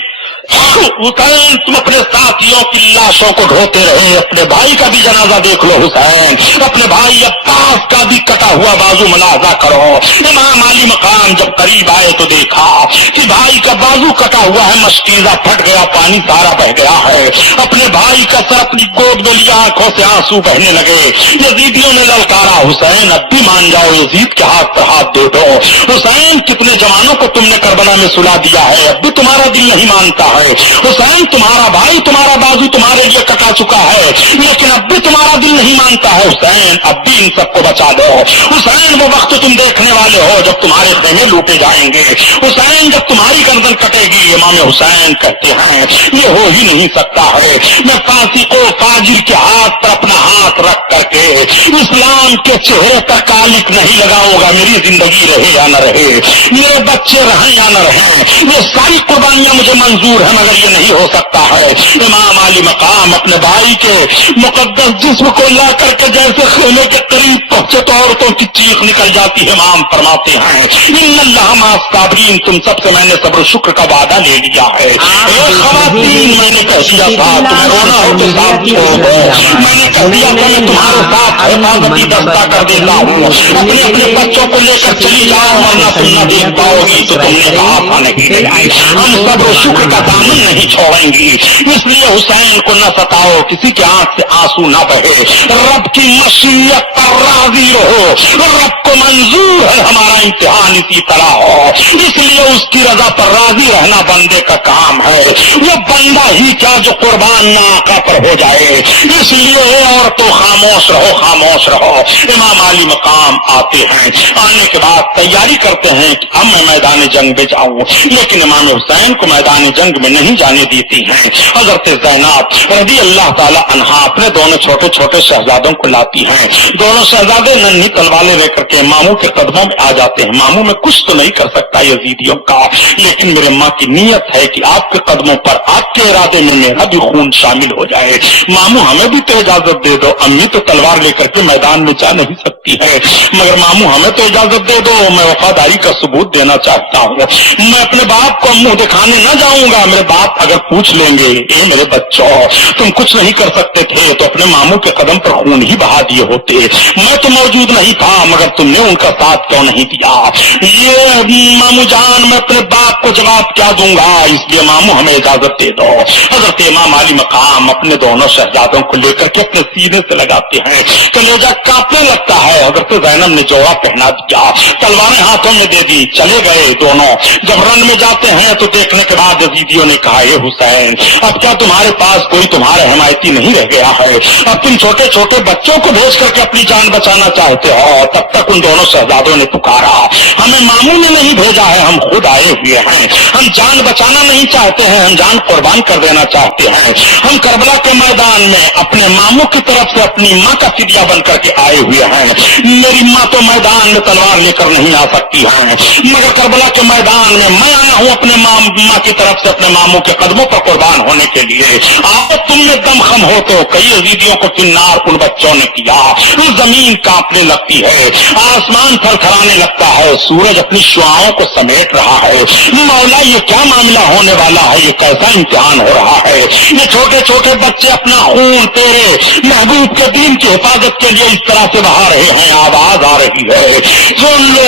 حسین تم اپنے ساتھیوں کی لاشوں کو ڈھوتے رہے، اپنے بھائی کا بھی جنازہ دیکھ لو حسین، اپنے بھائی عباس کا بھی کٹا ہوا بازو ملاحظہ کرو۔ امام علی مقام جب قریب آئے تو دیکھا کہ بھائی کا بازو کٹا ہوا ہے، مشکیزہ پھٹ گیا، پانی سارا بہ گیا ہے۔ اپنے بھائی کا سر اپنی گود میں لیا، آنکھوں سے آنسو بہنے لگے۔ یزیدیوں نے للکارا، حسین اب بھی مان جاؤ، یزید کے ہاتھ پر ہاتھ دے دو۔ حسین کتنے جوانوں کو تم نے کربلا میں سلا دیا ہے، اب بھی تمہارا دل نہیں مانتا ہے۔ حسین تمہارا بھائی، تمہارا بازو تمہارے لیے کٹا چکا ہے، لیکن اب بھی تمہارا دل نہیں مانتا ہے۔ حسین اب بھی ان سب کو بچا دو۔ حسین وہ وقت تم دیکھنے والے ہو جب تمہارے خیمے لوٹے جائیں گے، حسین جب تمہاری گردن کٹے گی۔ امام حسین کہتے ہیں یہ ہو ہی نہیں سکتا ہے، میں فاسق و فاجر کے ہاتھ پر اپنا ہاتھ رکھ کر کے اسلام کے چہرے پر کالک نہیں لگاؤں گا، میری زندگی رہے یا نہ رہے، میرے بچے رہیں یا نہ رہیں، یہ ساری قربانیاں مجھے منظور ہے مگر یہ نہیں ہو سکتا ہے۔ امام علی مقام اپنے بھائی کے مقدس جسم کو لا کر کے جیسے خیمے کے قریب پہنچے تو عورتوں کی چیخ نکل جاتی ہے۔ امام فرماتے ہیں ان اللہ مع الصابرین، تم سب سے میں نے صبر و شکر کا وعدہ لے لیا ہے۔ اے خواتین، میں نے کہہ دیا تھا تمہیں رونا ہو تو ساتھ چھوڑ دو، میں نے کہہ دیا تھا میں تمہارے ساتھ حفاظتی دستہ کر دیتا ہوں، اپنے اپنے بچوں کو لے کر چلی جاؤ ورنہ تم نہ دیکھ پاؤ گی۔ تو تم نے کہا تھا نہیں، ہم صبر و شکر کا دامن نہیں چھوڑیں گی، اس لیے حسین کو نہ ستاؤ، کسی کے آنکھ سے آنسو نہ بہے، رب کی مشیت پر راضی رہو، رب کو منظور ہے ہمارا امتحان اسی طرح ہو، اس لیے اس کی رضا پر راضی رہنا بندے کا کام ہے۔ وہ بندہ ہی کیا جو قربان نہ آقا پر ہو جائے، اس لیے اور تو خاموش رہو، خاموش رہو۔ امام علی مقام آتے ہیں، آنے کے بعد تیاری کرتے ہیں کہ اب میں میدان جنگ میں جاؤں، لیکن امام حسین کو میدان جنگ میں نہیں جانے دیتی ہیں۔ حضرت زینب رضی اللہ تعالی عنہا اپنے دونوں چھوٹے چھوٹے شہزادوں کو لاتی ہیں، دونوں شہزادے ننھی تلواریں لے کر کے ماموں کے قدموں میں آ جاتے ہیں۔ ماموں میں کچھ تو نہیں کر سکتا یزیدیوں کا، لیکن میرے ماں کی نیت ہے کہ آپ کے قدموں پر آپ کے ارادے میں میرا بھی خون شامل ہو جائے، ماموں ہمیں بھی تو اجازت دے دو۔ امی تو تلوار لے کر کے میدان میں جا نہیں سکتی ہے، مگر ماموں ہمیں تو اجازت دے دو، میں وفاداری کا ثبوت دینا چاہتا ہوں، میں اپنے باپ کو منہ دکھانے نہ جاؤں گا، میرے باپ اگر پوچھ لیں گے اے میرے بچوں تم کچھ نہیں کر سکتے تھے تو اپنے ماموں کے قدم پر خون ہی بہا دیے ہوتے، میں تو موجود نہیں تھا مگر تم نے ان کا ساتھ کیوں نہیں دیا؟ یہ ماموں جان میں اپنے باپ کو جواب کیا دوں گا، اس لیے ماموں ہمیں اجازت دے دو۔ حضرت امام علی مقام اپنے دونوں شہزادوں کو لے کر کے اپنے سینے سے لگاتے ہیں، کلیجہ کانپنے لگتا ہے۔ حضرت زینب نے جوڑا پہنا دیا، تلواریں ہاتھوں میں دے دی، چلے گئے دونوں۔ جب رن میں جاتے ہیں تو دیکھنے کے بعد یزیدیوں نے کہا اے حسین اب کیا تمہارے پاس کوئی تمہارے حمایتی نہیں رہ گیا ہے؟ اب تم چھوٹے چھوٹے بچوں کو بھیج کر کے اپنی جان بچانا چاہتے ہو؟ تب تک ان دونوں شہزادوں نے پکارا ہمیں ماموں نے نہیں بھیجا ہے، ہم خود آئے ہوئے ہیں، ہم جان بچانا نہیں چاہتے ہیں، ہم جان قربان کر دینا چاہتے ہیں، ہم کربلا کے میدان میں اپنے ماموں کی طرف سے اپنی ماں کا فدیہ بن کر کے آئے ہوئے ہیں۔ میری ماں تو میدان میں تلوار لے کر نہیں آ سکتی ہے، مگر کربلا کے میدان میں میں آیا ہوں اپنے ماں کی طرف سے اپنے ماموں کے قدموں پر قربان ہونے کے لیے۔ آپ تم میں دم خم ہو تو کئی یزیدیوں کو کنار ان بچوں نے کیا، زمین کانپنے لگتی ہے، آسمان تھر تھرانے لگتا ہے، سورج اپنی شعاؤں کو سمیٹ رہا ہے۔ مولا یہ کیا معاملہ ہونے والا ہے، یہ کیسا امتحان ہو رہا ہے؟ یہ چھوٹے چھوٹے بچے اپنا خون تیرے محبوب کے دین کی حفاظت کے لیے اس طرح سے بہا رہے ہیں، آواز آ رہی ہے سن لو،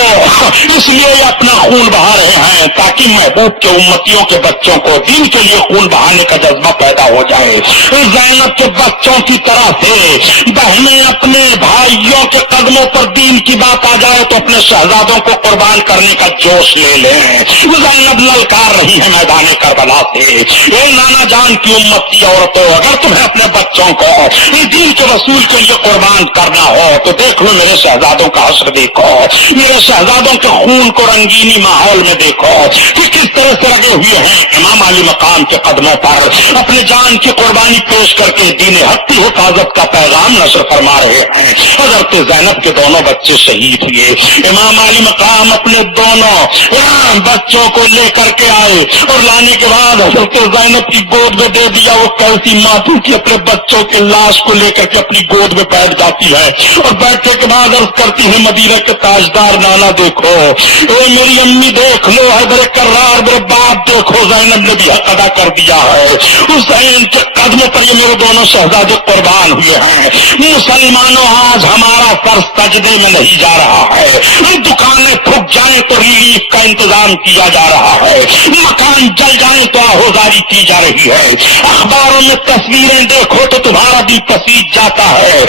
اس لیے یہ اپنا خون بہا رہے ہیں تاکہ محبوب کے امتیوں کے بچوں کو دین کے لیے خون بہانے کا جذبہ پیدا ہو جائے۔ زینب کے بچوں کی طرح سے بہنیں اپنے بھائیوں کے قدموں پر دین کی بات آ جائے تو اپنے شہزادوں کو قربان کرنے کا جوش لے لیں۔ زینب للکار رہی ہے میدان کربلا سے اے نانا جان کی امت کی عورتوں، اگر تمہیں اپنے بچوں کو دین کے رسول کے لیے قربان کرنا ہو تو دیکھ لو میرے شہزادوں کا حشر دیکھو، میرے شہزادوں کے خون کو رنگینی ماحول میں دیکھو کہ کس طرح سے لگے ہوئے ہیں امام علی مقام کے قدموں پر اپنے جان کی قربانی پیش کر کے دین حق کی حفاظت کا پیغام نشر فرما رہے ہیں۔ حضرت زینب کے دونوں بچے شہید ہوئے، امام علی مقام اپنے دونوں بچوں کو لے کر کے آئے اور لانے کے بعد حضرت زینب کی گود میں دے دیا۔ وہ کیسی ماں تھی کہ اپنے بچوں کی لاش کو لے کر کے اپنی گود میں بیٹھ جاتی ہے اور بیٹھنے کے بعد عرض کرتی ہے مدینہ کے تاجدار نانا دیکھو، اے میری امی دیکھ لو، حیدر کرار میرے باپ دیکھو، زینب نے بھی حق ادا کر دیا ہے، حسین کے قدموں پر یہ میرے دونوں شہزادے قربان ہوئے ہیں۔ مسلمانوں آج ہمارا سر سجدے میں نہیں جا رہا ہے، دکانیں پھک جائیں تو ریلیف کا انتظام کیا جا رہا ہے، مکان جل جائیں تو آہوزاری کی جا رہی ہے، اخباروں میں تصویریں دیکھو تو تمہارا بھی پسیج جاتا ہے۔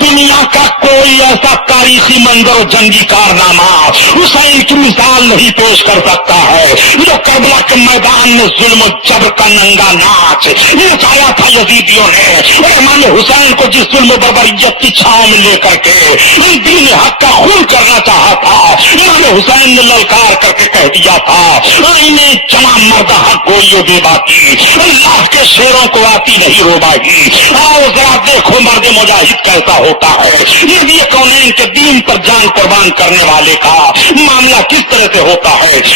دنیا کا کوئی ایسا تاریخی منظر و جنگی کارنامہ حسین کی مثال نہیں پیش کر سکتا ہے جو کربلا کے میدان میں ظلم و جبر کا ننگا ناچ نچایا تھا یزیدیوں نے۔ امام حسین کو جس ظلم و بربریت کی چھاؤں میں لے کر کے دین حق کا خون کرنا چاہا تھا، امام حسین نے للکار کر کے کہہ دیا تھا آئینے جمع مرد حق گوئیو بے باکی، اللہ کے شیروں کو آتی نہیں روبائی، آؤ ذرا دیکھو مرد مجاہد کیسا ہوتا ہے، نبی کونین کے دین پر جان قربان کرنے والے کا معاملہ کس طرح سے ہوتا ہے۔